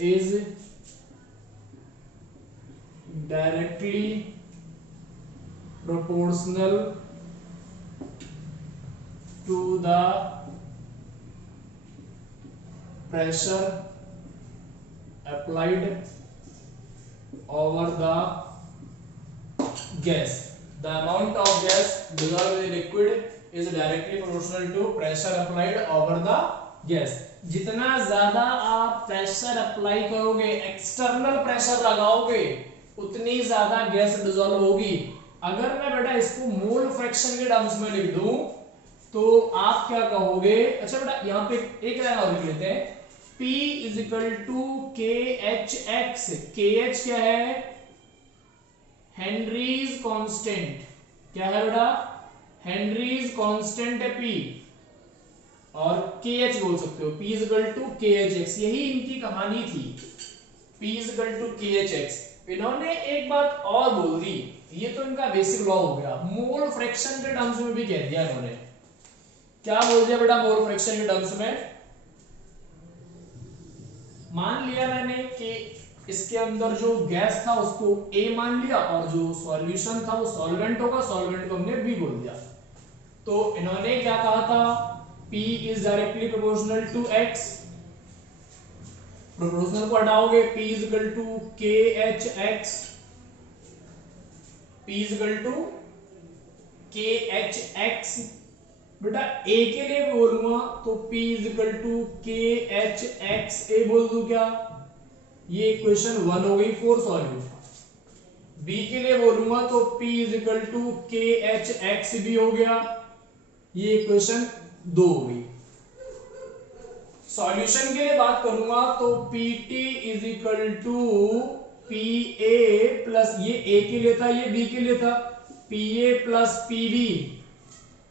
is directly proportional to the pressure applied over the gas. The amount of gas dissolved in liquid is directly proportional to pressure applied over the gas. जितना ज्यादा आप प्रेशर अप्लाई करोगे, एक्सटर्नल प्रेशर लगाओगे, उतनी ज्यादा गैस डिसॉल्व होगी। अगर मैं बेटा इसको मोल फ्रैक्शन के टर्म्स में लिख दूं तो आप क्या कहोगे? अच्छा बेटा यहाँ पे एक लाइन और लिख लेते हैं, P is equal to K H x. के एच क्या है? Henrys constant. क्या है बेटा? हेनरीज कांस्टेंट है P, और के एच बोल सकते हो, P is equal to K H x. यही इनकी कहानी थी, P is equal to K H x. इन्होंने एक बात और बोल दी, ये तो इनका बेसिक लॉ हो गया, मोल फ्रैक्शन के टर्म्स में भी कह दिया इन्होंने। क्या बोल दिया बेटा मोल फ्रैक्शन के टर्म्स में? मान लिया मैंने कि इसके अंदर जो गैस था उसको A मान लिया, और जो सॉल्यूशन था वो सॉल्वेंट होगा, सॉल्वेंट को हमने B बोल दिया। तो इन्होंने क्या कहा था? P is directly proportional to X। Proportional को हटाओगे, P is equal to K H X. P is equal to K H X. बेटा A के लिए बोलूंगा तो P is equal to K H X A बोल दूं क्या? ये इक्वेशन 1 हो गई फॉर सॉल्यूट। B के लिए बोलूंगा तो P is equal to K H x B हो गया, ये इक्वेशन 2 हो गई। सॉल्यूशन के लिए बात करूंगा तो PT is equal to PA plus, ये A के लिए था, ये B के लिए था, PA प्लस PB।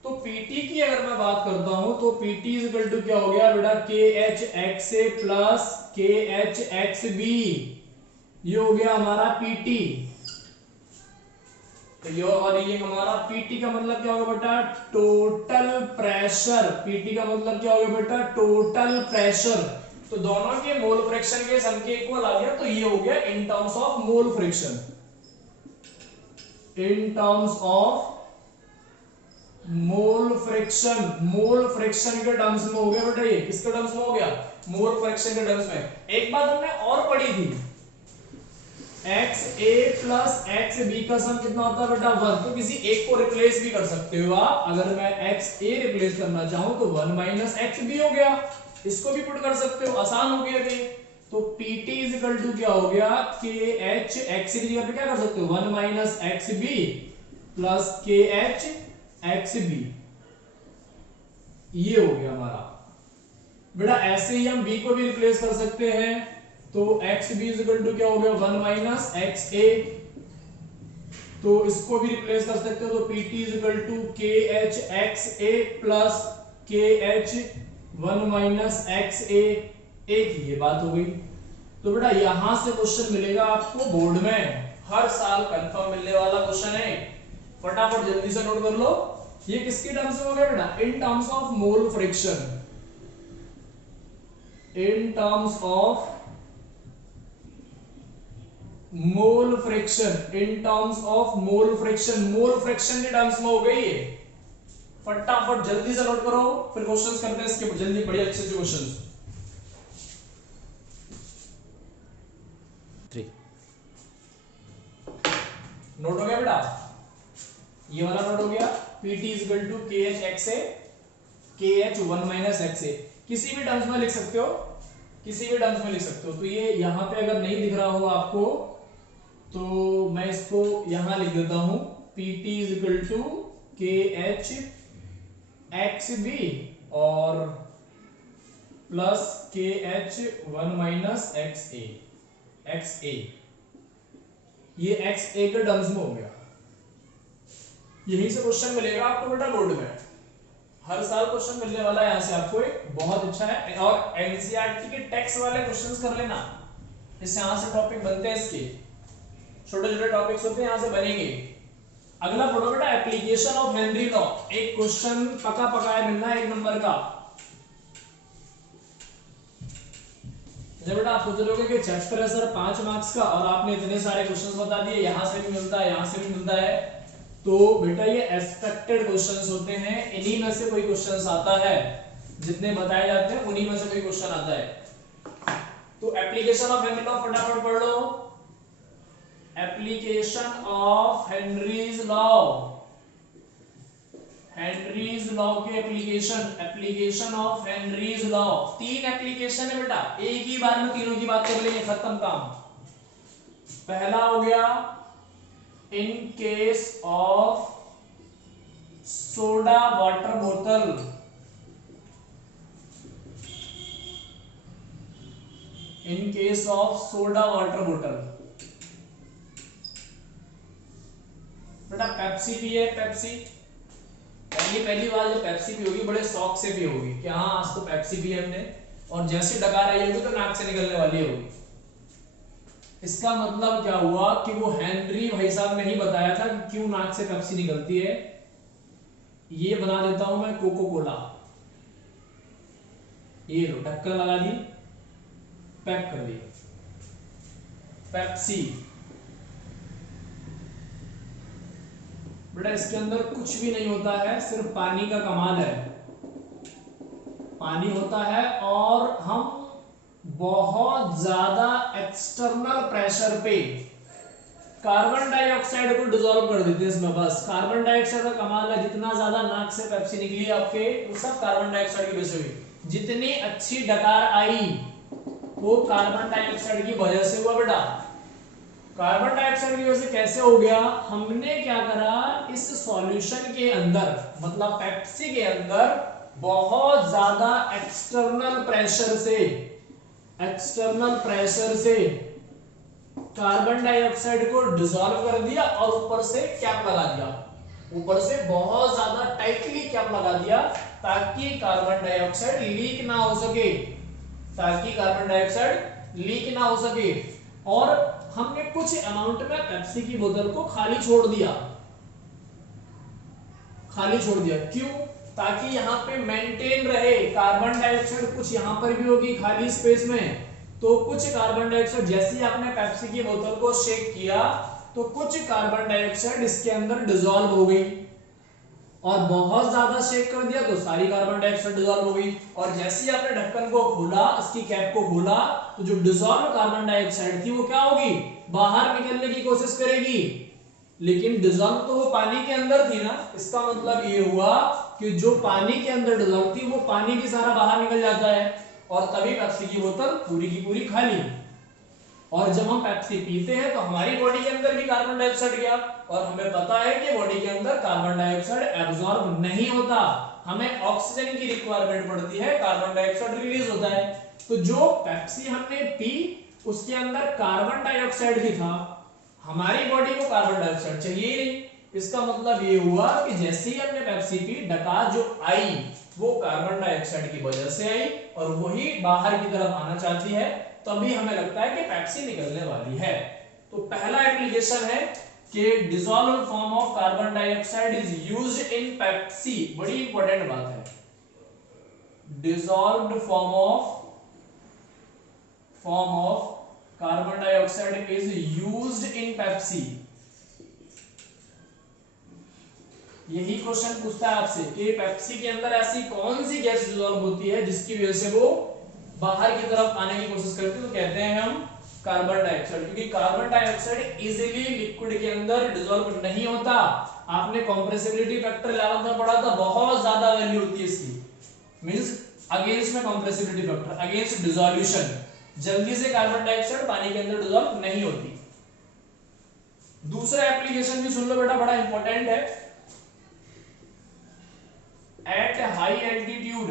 तो PT की अगर मैं बात करता हूं तो PT इज इक्वल टू क्या हो गया बेटा? के एच एक्स ए प्लस के एच एक्स बी। ये हो गया हमारा PT। तो ये और ये हमारा PT का मतलब क्या होगा बेटा? Total pressure. PT का मतलब क्या होगा बेटा? Total pressure. तो दोनों के मोल फ्रैक्शन के सम के इक्वल आ गया, तो ये हो गया in terms of mole fraction. In terms of mole fraction, mole fraction के टर्म्स में हो गया बेटा। ये किसके टर्म्स में हो गया? मोल फ्रैक्शन के टर्म्स में। एक बात हमने और पढ़ी थी, एक्स ए प्लस एक्स बी का सम कितना होता है बेटा? 1। तो किसी एक को रिप्लेस भी कर सकते हो आप। अगर मैं एक्स ए रिप्लेस करना चाहूं तो 1 माइनस एक्स बी हो गया, इसको भी पुट कर सकते हो, आसान हो गया ये। तो PT इज इक्वल टू क्या हो गया? के एच एक्स की जगह पे क्या कर सकते हो? 1 माइनस एक्स बी प्लस के एच एक्स बी। ये हो गया हमारा बेटा। ऐसे ही हम b को भी रिप्लेस कर सकते हैं, तो X B is equal to क्या हो गया? 1 माइनस एक्स ए। तो इसको भी रिप्लेस कर सकते हो, तो PT is equal to K H X A plus के एच 1 माइनस एक्स ए। एक ये बात हो गई। तो बेटा यहां से क्वेश्चन मिलेगा आपको बोर्ड में, हर साल कंफर्म मिलने वाला क्वेश्चन है। फटाफट जल्दी से नोट कर लो। ये किसके टर्म्स में हो गया बेटा? In terms of mole fraction. In terms of mole fraction. In terms of mole fraction. Mole fraction के टर्म्स में हो गई ये। फटाफट जल्दी से नोट करो, फिर क्वेश्चंस करते हैं इसके जल्दी, बड़े अच्छे से क्वेश्चंस। नोट हो गया बेटा? ये वाला नोट हो गया। PT is equal to K H X ए, के एच 1 माइनस एक्स ए। किसी भी टर्म्स में लिख सकते हो, किसी भी टर्म्स में लिख सकते हो। तो ये यहां पे अगर नहीं दिख रहा हो आपको तो मैं इसको यहां लिख देता हूं, PT is equal to K H x B और प्लस के एच 1 माइनस एक्स ए। एक्स ए, ये एक्स ए के टर्म्स में हो गया। यहीं से क्वेश्चन मिलेगा आपको बेटा बोर्ड में, हर साल क्वेश्चन मिलने वाला है यहां से आपको। एक बहुत अच्छा है। और एनसीईआरटी के टेक्स्ट वाले क्वेश्चंस कर लेना, इससे यहां से टॉपिक बनते हैं, इसके छोटे छोटे टॉपिक्स होते हैं, यहां से बनेंगे। अगला पढ़ो बेटा, एप्लीकेशन ऑफ हेनरी लॉ। एक क्वेश्चन पका पकाया मिलना है 1 नंबर का। जब बेटा आप सोच रहे कि चैप्टर है सर 5 मार्क्स का और आपने इतने सारे क्वेश्चंस बता दिए, यहां से भी मिलता है, यहां से भी मिलता है, तो बेटा ये एक्सपेक्टेड क्वेश्चंस होते हैं। इन्हीं में से कोई क्वेश्चंस आता है, जितने बताए जाते हैं उन्हीं में से कोई क्वेश्चन आता है। तो एप्लीकेशन ऑफ हेनरी लॉ फटाफट पढ़ लो। Application of Henry's law, Henry's law के application of Henry's law, 3 application है बेटा, एक ही बार में तीनों की बात कर लेंगे, खत्म काम। पहला हो गया in case of soda water बोतल, in case of soda water बोतल। बेटा पेप्सी पिए, पेप्सी पहली बार जब पेप्सी पियोगी बड़े शौक से पियोगी कि हाँ आज तो पेप्सी पी हमने, और जैसे डकार आई होगी तो नाक से निकलने वाली होगी। इसका मतलब क्या हुआ कि वो हेनरी भाई साहब ने ही बताया था कि क्यों नाक से पेप्सी निकलती है। ये बना देता हूं मैं कोको कोला, ये लो ढक्कन लगा दी, पैक कर दी, पेप्सी। बेटा इसके अंदर कुछ भी नहीं होता है, सिर्फ पानी का कमाल है, पानी होता है और हम बहुत ज्यादा एक्सटर्नल प्रेशर पे कार्बन डाइऑक्साइड को डिसॉल्व कर देते हैं इसमें। बस कार्बन डाइऑक्साइड का कमाल है, जितना ज्यादा नाक से पेप्सी निकली आपके वो सब कार्बन डाइऑक्साइड की वजह से हुई। जितनी अच्छी डकार आई वो कार्बन डाइऑक्साइड की वजह से हुआ बेटा। कार्बन डाइऑक्साइड की वजह से कैसे हो गया? हमने क्या करा, इस सॉल्यूशन के अंदर मतलब पेप्सी के अंदर बहुत ज्यादा एक्सटर्नल प्रेशर से कार्बन डाइऑक्साइड को डिसॉल्व कर दिया और ऊपर से कैप लगा दिया, ऊपर से बहुत ज्यादा टाइटली कैप लगा दिया ताकि कार्बन डाइऑक्साइड लीक ना हो सके, ताकि कार्बन डाइऑक्साइड लीक ना हो सके। और हमने कुछ अमाउंट में पेप्सी की बोतल को खाली छोड़ दिया, क्यों? ताकि यहाँ पे मेंटेन रहे कार्बन डाइऑक्साइड, कुछ यहाँ पर भी होगी खाली स्पेस में, तो कुछ कार्बन डाइऑक्साइड जैसे ही आपने पेप्सी की बोतल को शेक किया तो कुछ कार्बन डाइऑक्साइड इसके अंदर डिसॉल्व हो गई, और बहुत ज्यादा शेक कर दिया तो सारी कार्बन डाइऑक्साइड डिसॉल्व हो गई। और जैसे ही आपने ढक्कन को खोला, इसकी कैप को खोला, तो जो डिसॉल्व कार्बन डाइऑक्साइड थी वो क्या होगी? बाहर निकलने की कोशिश करेगी, लेकिन डिसॉल्व तो वो पानी के अंदर थी ना। इसका मतलब ये हुआ कि जो पानी के अंदर डिसॉल्व थी वो पानी भी सारा बाहर निकल जाता है, और तभी पेप्सी की बोतल पूरी की पूरी खाली। और जब हम पेप्सी पीते हैं तो हमारी बॉडी के अंदर भी कार्बन डाइऑक्साइड गया, और हमें पता है कि बॉडी के अंदर कार्बन डाइऑक्साइड एब्जॉर्ब नहीं होता, हमें ऑक्सीजन की रिक्वायरमेंट पड़ती है, कार्बन डाइऑक्साइड रिलीज होता है। तो जो पेप्सी हमने पी उसके अंदर कार्बन डाइऑक्साइड भी था, हमारी बॉडी को कार्बन डाइऑक्साइड चाहिए ही नहीं। इसका मतलब ये हुआ कि जैसे ही हमने पेप्सी पी, डकार जो आई वो कार्बन डाइऑक्साइड की वजह से आई, और वही बाहर की तरफ आना चाहती है, तभी हमें लगता है कि पेप्सी निकलने वाली है। तो पहला एप्लीकेशन है कि dissolved form of carbon dioxide is used in Pepsi. बड़ी इंपॉर्टेंट बात है, dissolved form of carbon dioxide is used in Pepsi. यही क्वेश्चन पूछता है आपसे कि पेप्सी के अंदर ऐसी कौन सी गैस डिसॉल्व होती है जिसकी वजह से वो बाहर की तरफ आने की कोशिश करती है, तो कहते हैं हम कार्बन डाइऑक्साइड। क्योंकि कार्बन डाइऑक्साइड इजीली लिक्विड के अंदर डिसॉल्व नहीं होता। आपने कंप्रेसिबिलिटी फैक्टर 11th में पढ़ा था, बहुत ज्यादा वैल्यू होती है इसकी, मींस अगेंस्ट में कंप्रेसिबिलिटी फैक्टर, अगेंस्ट डिसॉल्यूशन, जल्दी से कार्बन डाइऑक्साइड पानी के अंदर डिसॉल्व नहीं होती। दूसरा एप्लीकेशन भी सुन लो बेटा, बड़ा इंपॉर्टेंट है। एट हाई एल्टीट्यूड,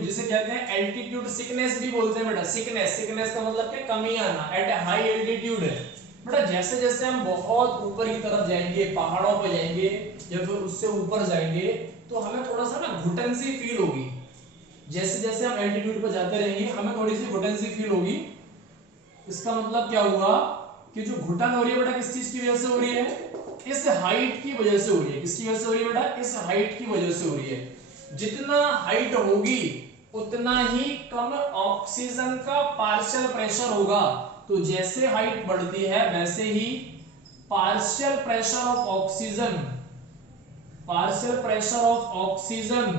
जिसे कहते हैं एल्टीट्यूड सिकनेस भी बोलते हैं बेटा। सिकनेस का मतलब क्या? कमी आना। एट हाई एल्टीट्यूड बेटा, जैसे जैसे हम बहुत ऊपर की तरफ जाएंगे, पहाड़ों पे जाएंगे या फिर उससे ऊपर जाएंगे, तो हमें थोड़ा सा ना घुटन सी फील होगी। जैसे जैसे हम एल्टीट्यूड पर जाते रहेंगे हमें थोड़ी सी घुटन सी फील होगी। इसका मतलब क्या हुआ कि जो घुटन हो रही है बेटा किस चीज की वजह से हो रही है? इस हाइट की वजह से हो रही है। किसकी वजह से हो रही है बेटा? इस हाइट की वजह से हो रही है। जितना हाइट होगी उतना ही कम ऑक्सीजन का पार्शियल प्रेशर होगा। तो जैसे हाइट बढ़ती है वैसे ही partial pressure of oxygen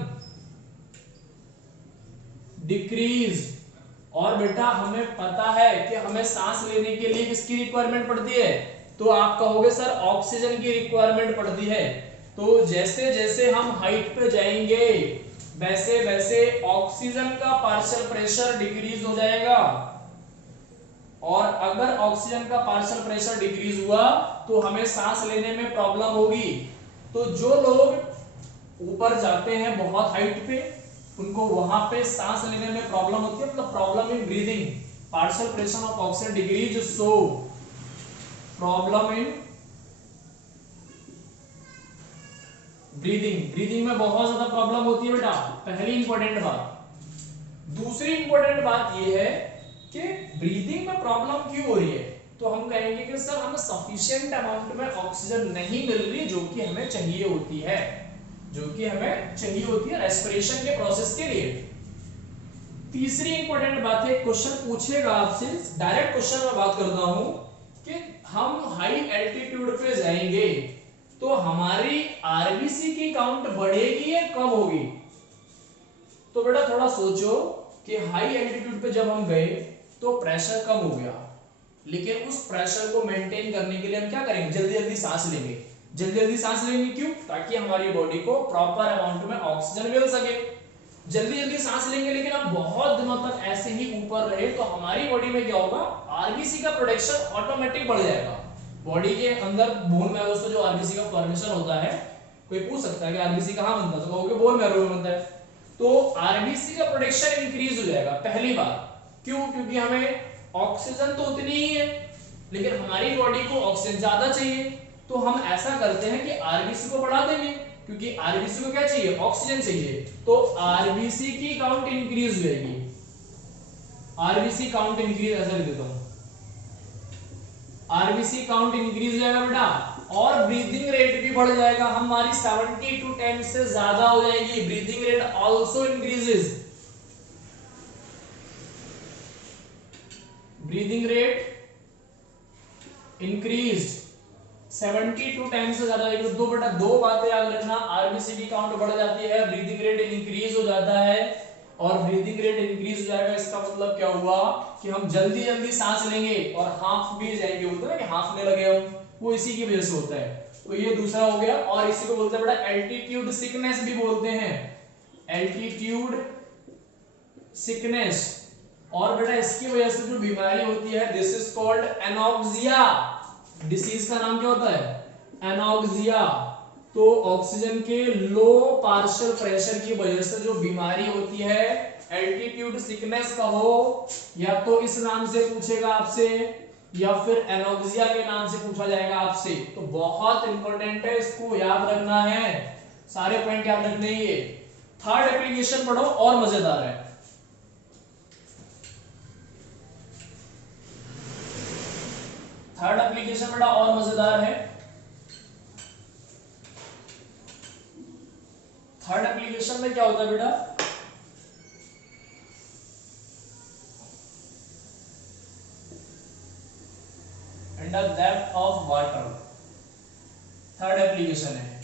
decrease. और बेटा हमें पता है कि हमें सांस लेने के लिए किसकी रिक्वायरमेंट पड़ती है, तो आप कहोगे सर ऑक्सीजन की रिक्वायरमेंट पड़ती है। तो जैसे जैसे हम हाइट पे जाएंगे वैसे वैसे ऑक्सीजन का पार्शियल प्रेशर डिक्रीज हो जाएगा। और अगर ऑक्सीजन का पार्शियल प्रेशर डिक्रीज हुआ तो हमें सांस लेने में प्रॉब्लम होगी। तो जो लोग ऊपर जाते हैं बहुत हाइट पे उनको वहां पे सांस लेने में प्रॉब्लम होती है, मतलब problem in breathing, partial pressure of oxygen decrease, so problem in breathing में बहुत ज्यादा प्रॉब्लम होती है बेटा, पहली इंपॉर्टेंट बात। दूसरी इंपॉर्टेंट बात यह है कि ब्रीदिंग में प्रॉब्लम क्यों हो रही है, तो हम कहेंगे कि सर हमें सफिशिएंट अमाउंट में ऑक्सीजन नहीं मिल रही जो कि हमें चाहिए होती है, रेस्पिरेशन के प्रोसेस के लिए। तीसरी इंपॉर्टेंट बात है, क्वेश्चन पूछेगा आपसे, डायरेक्ट क्वेश्चन में बात करता हूं कि हम हाई एल्टीट्यूड पे जाएंगे तो हमारी आरबीसी की काउंट बढ़ेगी या कम होगी। तो बेटा थोड़ा सोचो कि हाई एल्टीट्यूड पे जब हम गए तो प्रेशर कम हो गया, लेकिन उस प्रेशर को मेंटेन करने के लिए हम क्या करेंगे, जल्दी जल्दी सांस लेंगे। क्यों, ताकि हमारी बॉडी को प्रॉपर अमाउंट में ऑक्सीजन मिल सके। जल्दी जल्दी सांस लेंगे लेकिन अब बहुत दिनों तक ऐसे ही ऊपर रहे तो हमारी बॉडी में क्या होगा, आरबीसी का प्रोडक्शन ऑटोमेटिक बढ़ जाएगा। बॉडी के अंदर बोन मैरो से जो आरबीसी का फॉर्मेशन होता है, कोई पूछ सकता है कि आरबीसी कहां बनता है, तो कहोगे बोन मैरो में बनता है। तो आरबीसी का प्रोडक्शन इंक्रीज हो जाएगा, पहली बात। क्यों, क्योंकि हमें ऑक्सीजन तो उतनी ही है लेकिन हमारी बॉडी को ऑक्सीजन ज्यादा चाहिए। तो हम ऐसा करते हैं कि आरबीसी को बढ़ा देंगे, क्योंकि आरबीसी को क्या चाहिए, ऑक्सीजन चाहिए। तो आरबीसी की काउंट इंक्रीज हो जाएगी, आरबीसी काउंट इंक्रीज, ऐसा लिख देता हूं, आरबीसी काउंट इंक्रीज हो जाएगा बेटा, और ब्रीदिंग रेट भी बढ़ जाएगा, हमारी 70 to 10 से ज्यादा हो जाएगी। Breathing rate also increases, breathing rate increased 70 to 10 से ज्यादा है। दो बेटा दो बातें याद रखना, आरबीसी की काउंट बढ़ जाती है, ब्रीदिंग रेट इंक्रीज हो जाता है, और ब्रीदिंग रेट इंक्रीज हो जाएगा इसका मतलब क्या हुआ कि हम जल्दी जल्दी सांस लेंगे और हाफ भी जाएंगे, बोलते हैं ना कि हाफने लगे हम, वो इसी की वजह से होता है। तो ये दूसरा हो गया, और इसी को बोलते हैं बेटा एल्टीट्यूड सिकनेस भी बोलते हैं, एल्टीट्यूड सिकनेस। और बेटा इसकी वजह से जो बीमारी होती है this is called anoxia. Disease का नाम क्या होता है, एनॉक्सिया। तो ऑक्सीजन के लो पार्शियल प्रेशर की वजह से जो बीमारी होती है, एल्टीट्यूड सिकनेस का हो, या तो इस नाम से पूछेगा आपसे या फिर एनॉक्सिया के नाम से पूछा जाएगा आपसे। तो बहुत इंपॉर्टेंट है, इसको याद रखना है, सारे पॉइंट याद रखने ही है। थर्ड एप्लीकेशन पढ़ो और मजेदार है। थर्ड एप्लीकेशन बेटा और मजेदार है। थर्ड एप्लीकेशन में क्या होता है बेटा, in the depth of water. Third application है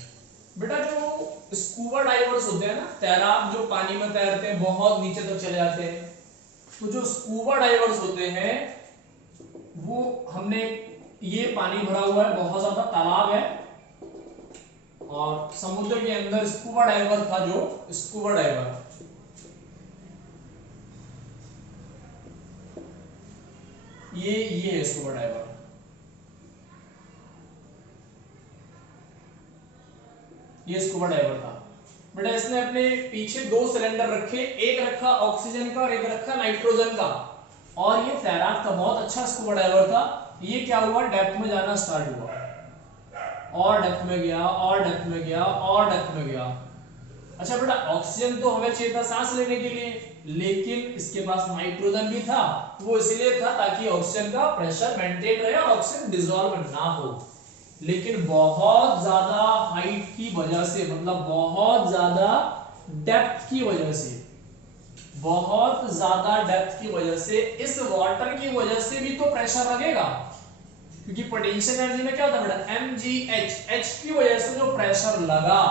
बेटा, जो स्कूबा डाइवर्स होते हैं ना, तैराक जो पानी में तैरते हैं बहुत नीचे तक चले जाते हैं, तो जो स्कूबा डाइवर्स होते हैं वो, हमने ये पानी भरा हुआ है, बहुत ज्यादा तालाब है और समुद्र के अंदर स्कूबा डाइवर था, जो स्कूबा डाइवर, ये है स्कूबा डाइवर। ये स्कूबा डाइवर था बेटा, इसने अपने पीछे दो सिलेंडर रखे, एक रखा ऑक्सीजन का और एक रखा नाइट्रोजन का, और ये तैराक था, बहुत अच्छा स्कूबा डाइवर था। ये क्या हुआ, डेप्थ में जाना स्टार्ट हुआ, और डेप्थ में गया, और डेप्थ में गया, और डेप्थ में गया। अच्छा बेटा, ऑक्सीजन तो हमें चाहिए था सांस लेने के लिए, लेकिन इसके पास नाइट्रोजन भी था। वो इसलिए था ताकि ऑक्सीजन का प्रेशर मेंटेन रहे और ऑक्सीजन डिसॉल्व ना हो। लेकिन बहुत ज्यादा हाइट की वजह से, मतलब बहुत ज्यादा डेप्थ की वजह से, बहुत ज्यादा डेप्थ की वजह से, इस वाटर की वजह से भी तो प्रेशर लगेगा, क्योंकि पोटेंशियल एनर्जी में क्या होता है बेटा, mgh, h की वजह से जो प्रेशर लगा,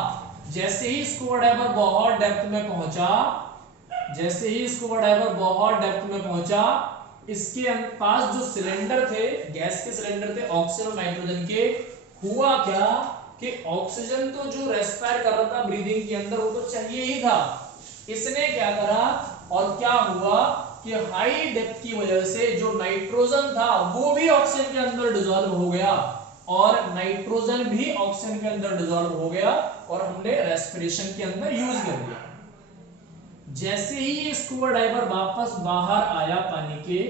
जैसे ही स्कूबा डाइवर बहुत डेप्थ में पहुंचा, जैसे ही स्कूबा डाइवर बहुत डेप्थ में पहुंचा, इसके पास जो सिलेंडर थे, गैस के सिलेंडर थे ऑक्सीजन और नाइट्रोजन के, हुआ क्या कि ऑक्सीजन तो जो रेस्पायर कर रहा था ब्रीदिंग के अंदर, वो तो चाहिए ही था, इसने क्या करा, और क्या हुआ कि हाई डेप्थ की वजह से जो नाइट्रोजन था वो भी ऑक्सीजन के अंदर डिसॉल्व हो गया, और नाइट्रोजन भी ऑक्सीजन के अंदर डिसॉल्व हो गया, और हमने रेस्पिरेशन के अंदर यूज कर लिया। जैसे ही ये स्कूबा डाइवर वापस बाहर आया पानी के,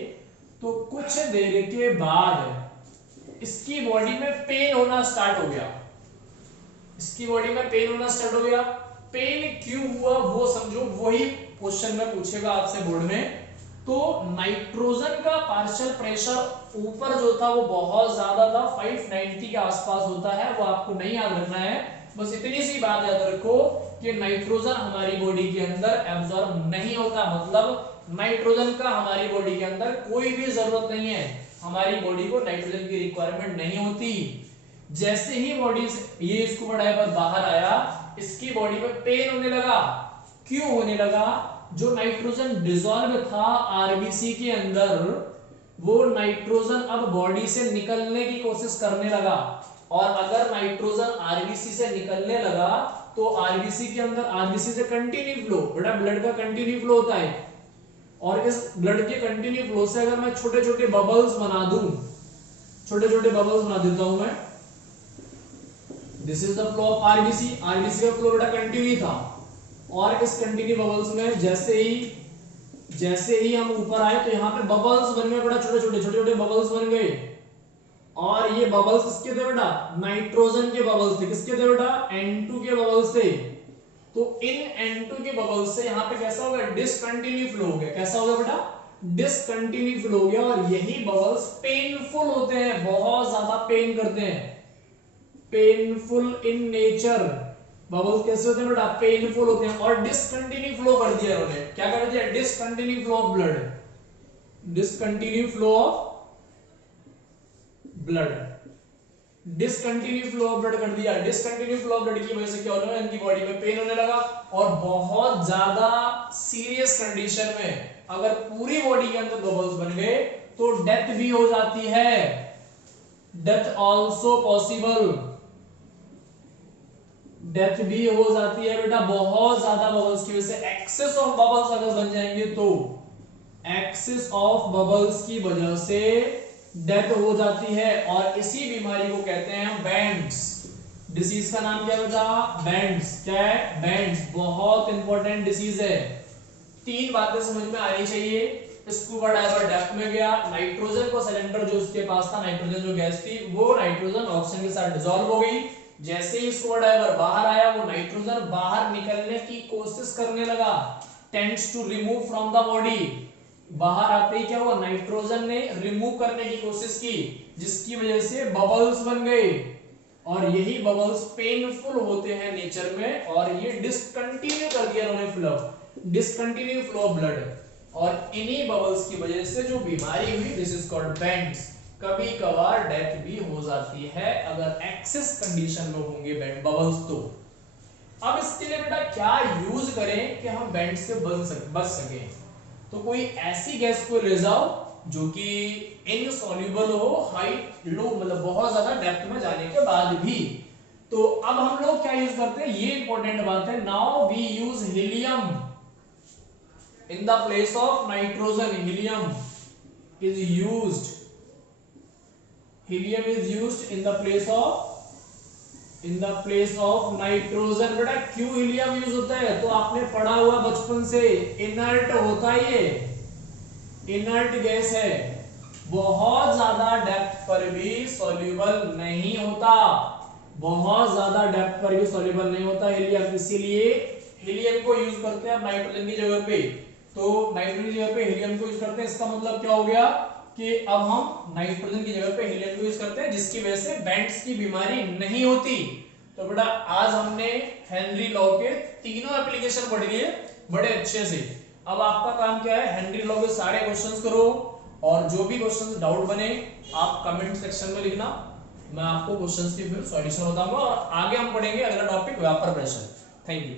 तो कुछ देर के बाद इसकी बॉडी में पेन होना स्टार्ट हो गया, इसकी बॉडी में पेन होना स्टार्ट हो गया। पेन क्यों हुआ वो समझो, वही क्वेश्चन में पूछेगा आपसे बोर्ड में। तो नाइट्रोजन का पार्शियल प्रेशर ऊपर जो था वो बहुत ज्यादा था, 590 के आसपास होता है, वो आपको नहीं याद रखना है, बस इतनी सी बात याद रखो कि नाइट्रोजन हमारी बॉडी के अंदर एब्जॉर्ब नहीं होता, मतलब नाइट्रोजन का हमारी बॉडी के अंदर कोई भी जरूरत नहीं है, हमारी बॉडी को नाइट्रोजन की रिक्वायरमेंट नहीं होती। जैसे ही बॉडी से ये स्कूबा डाइवर बाहर आया, इसकी बॉडी में पेन होने लगा। क्यों होने लगा? जो नाइट्रोजन डिसॉल्व था आरबीसी के अंदर, वो नाइट्रोजन अब बॉडी से निकलने की कोशिश करने लगा, और अगर नाइट्रोजन आरबीसी से निकलने लगा तो आरबीसी के अंदर, आरबीसी से कंटिन्यू फ्लो, बेटा ब्लड का कंटिन्यू फ्लो होता है, और इस ब्लड के कंटिन्यू फ्लो से अगर मैं छोटे छोटे बबल्स बना दूं, छोटे छोटे बबल्स बना देता हूं मैं, this is the flow of RBC, RBC का फ्लो बेटा कंटिन्यू था, और इस कंटिन्यू बबल्स में जैसे ही हम ऊपर आए तो यहाँ पे बबल्स बन गए बेटा, छोटे छोटे बबल्स बन गए, और ये बबल्स किसके थे बेटा? नाइट्रोजन के बबल्स थे। किसके थे बेटा? N2 के बबल्स थे। तो इन N2 के बबल्स से यहाँ पे कैसा हो गया? डिसकंटिन्यू फ्लो हो गया। कैसा हो गया बेटा? डिसकंटिन्यू फ्लो हो गया, और यही बबल्स पेनफुल होते हैं, बहुत ज्यादा पेन करते हैं, पेनफुल इन नेचर। बबल्स कैसे होते हैं बेटा? पेनफुल होते हैं, और डिसकंटिन्यू फ्लो कर दिया उन्होंने। क्या कर दिया? Discontinue flow of blood, discontinue flow of blood, discontinue flow of blood कर दिया। डिसकंटिन्यू फ्लो ऑफ ब्लड की वजह से क्या होने लगा? इनकी बॉडी में पेन होने लगा, और बहुत ज्यादा सीरियस कंडीशन में अगर पूरी बॉडी के अंदर बबल्स बन गए तो डेथ भी हो जाती है, डेथ ऑल्सो पॉसिबल, डेथ भी हो जाती है बेटा, बहुत ज्यादा बबल्स की वजह से। एक्सेस ऑफ बबल्स अगर बन जाएंगे तो एक्सेस ऑफ बबल्स की वजह से डेथ हो जाती है, और इसी बीमारी को कहते हैं बैंड्स। डिसीज का नाम क्या बेटा? बैंड्स। क्या है? बैंड्स। बहुत इंपॉर्टेंट डिसीज है। तीन बातें समझ में आनी चाहिए। स्कूबा डाइवर डेप्थ में गया, नाइट्रोजन को सिलेंडर जो उसके पास था, नाइट्रोजन जो गैस थी, वो नाइट्रोजन ऑक्सीजन के साथ डिसॉल्व हो गई। जैसे ही स्कूबा डाइवर बाहर आया, वो नाइट्रोजन बाहर निकलने की कोशिश करने लगा, tends to remove from the body. बाहर आते ही क्या हुआ? नाइट्रोजन ने रिमूव करने की कोशिश की, जिसकी वजह से बबल्स बन गए, और यही बबल्स पेनफुल होते हैं नेचर में, और ये डिसकंटिन्यू कर दिया उन्होंने flow, discontinue flow of blood, और इन्हीं बबल्स की वजह से जो बीमारी हुई, दिस इज कॉल्ड बैंड्स। कभी कभार डेथ भी हो जाती है अगर एक्सेस कंडीशन में होंगे बैंड बबल्स तो। अब इसके लिए बेटा क्या यूज करें कि हम बैंड से बच सके? तो कोई ऐसी गैस को ले जाओ जो कि इनसॉल्युबल हो, हाई लो, मतलब बहुत ज्यादा डेप्थ में जाने के बाद भी। तो अब हम लोग क्या यूज करते हैं, ये इंपॉर्टेंट बात है। Now we use helium in the place of nitrogen. Helium is used, helium is used in the place of nitrogen. बेटा क्यों हीलियम यूज होता है? तो आपने पढ़ा हुआ बचपन से, इनर्ट होता है, ये इनर्ट गैस है, बहुत ज्यादा डेप्थ पर भी सॉल्युबल नहीं होता, बहुत ज्यादा डेप्थ पर भी सॉल्युबल नहीं होता हीलियम। इसीलिए हीलियम को यूज करते हैं नाइट्रोजन की जगह पे। तो नाइट्रोजन की जगह पे हीलियम को यूज करते हैं, इसका मतलब क्या हो गया कि अब हम नाइट्रोजन की जगह पे हीलियम को यूज करते हैं, जिसकी वजह से बैंड्स की बीमारी नहीं होती। तो तो बेटा आज हमने हेनरी लॉ के तीनों एप्लीकेशन पढ़ लिए बड़े अच्छे से। अब आपका काम क्या है, हेनरी लॉ के सारे क्वेश्चंस करो और जो भी क्वेश्चंस डाउट बने आप कमेंट सेक्शन में लिखना, मैं आपको क्वेश्चंस की फिर सॉल्यूशन बताऊंगा और आगे हम पढ़ेंगे अगला टॉपिक व्यापार प्रश्न। Thank you.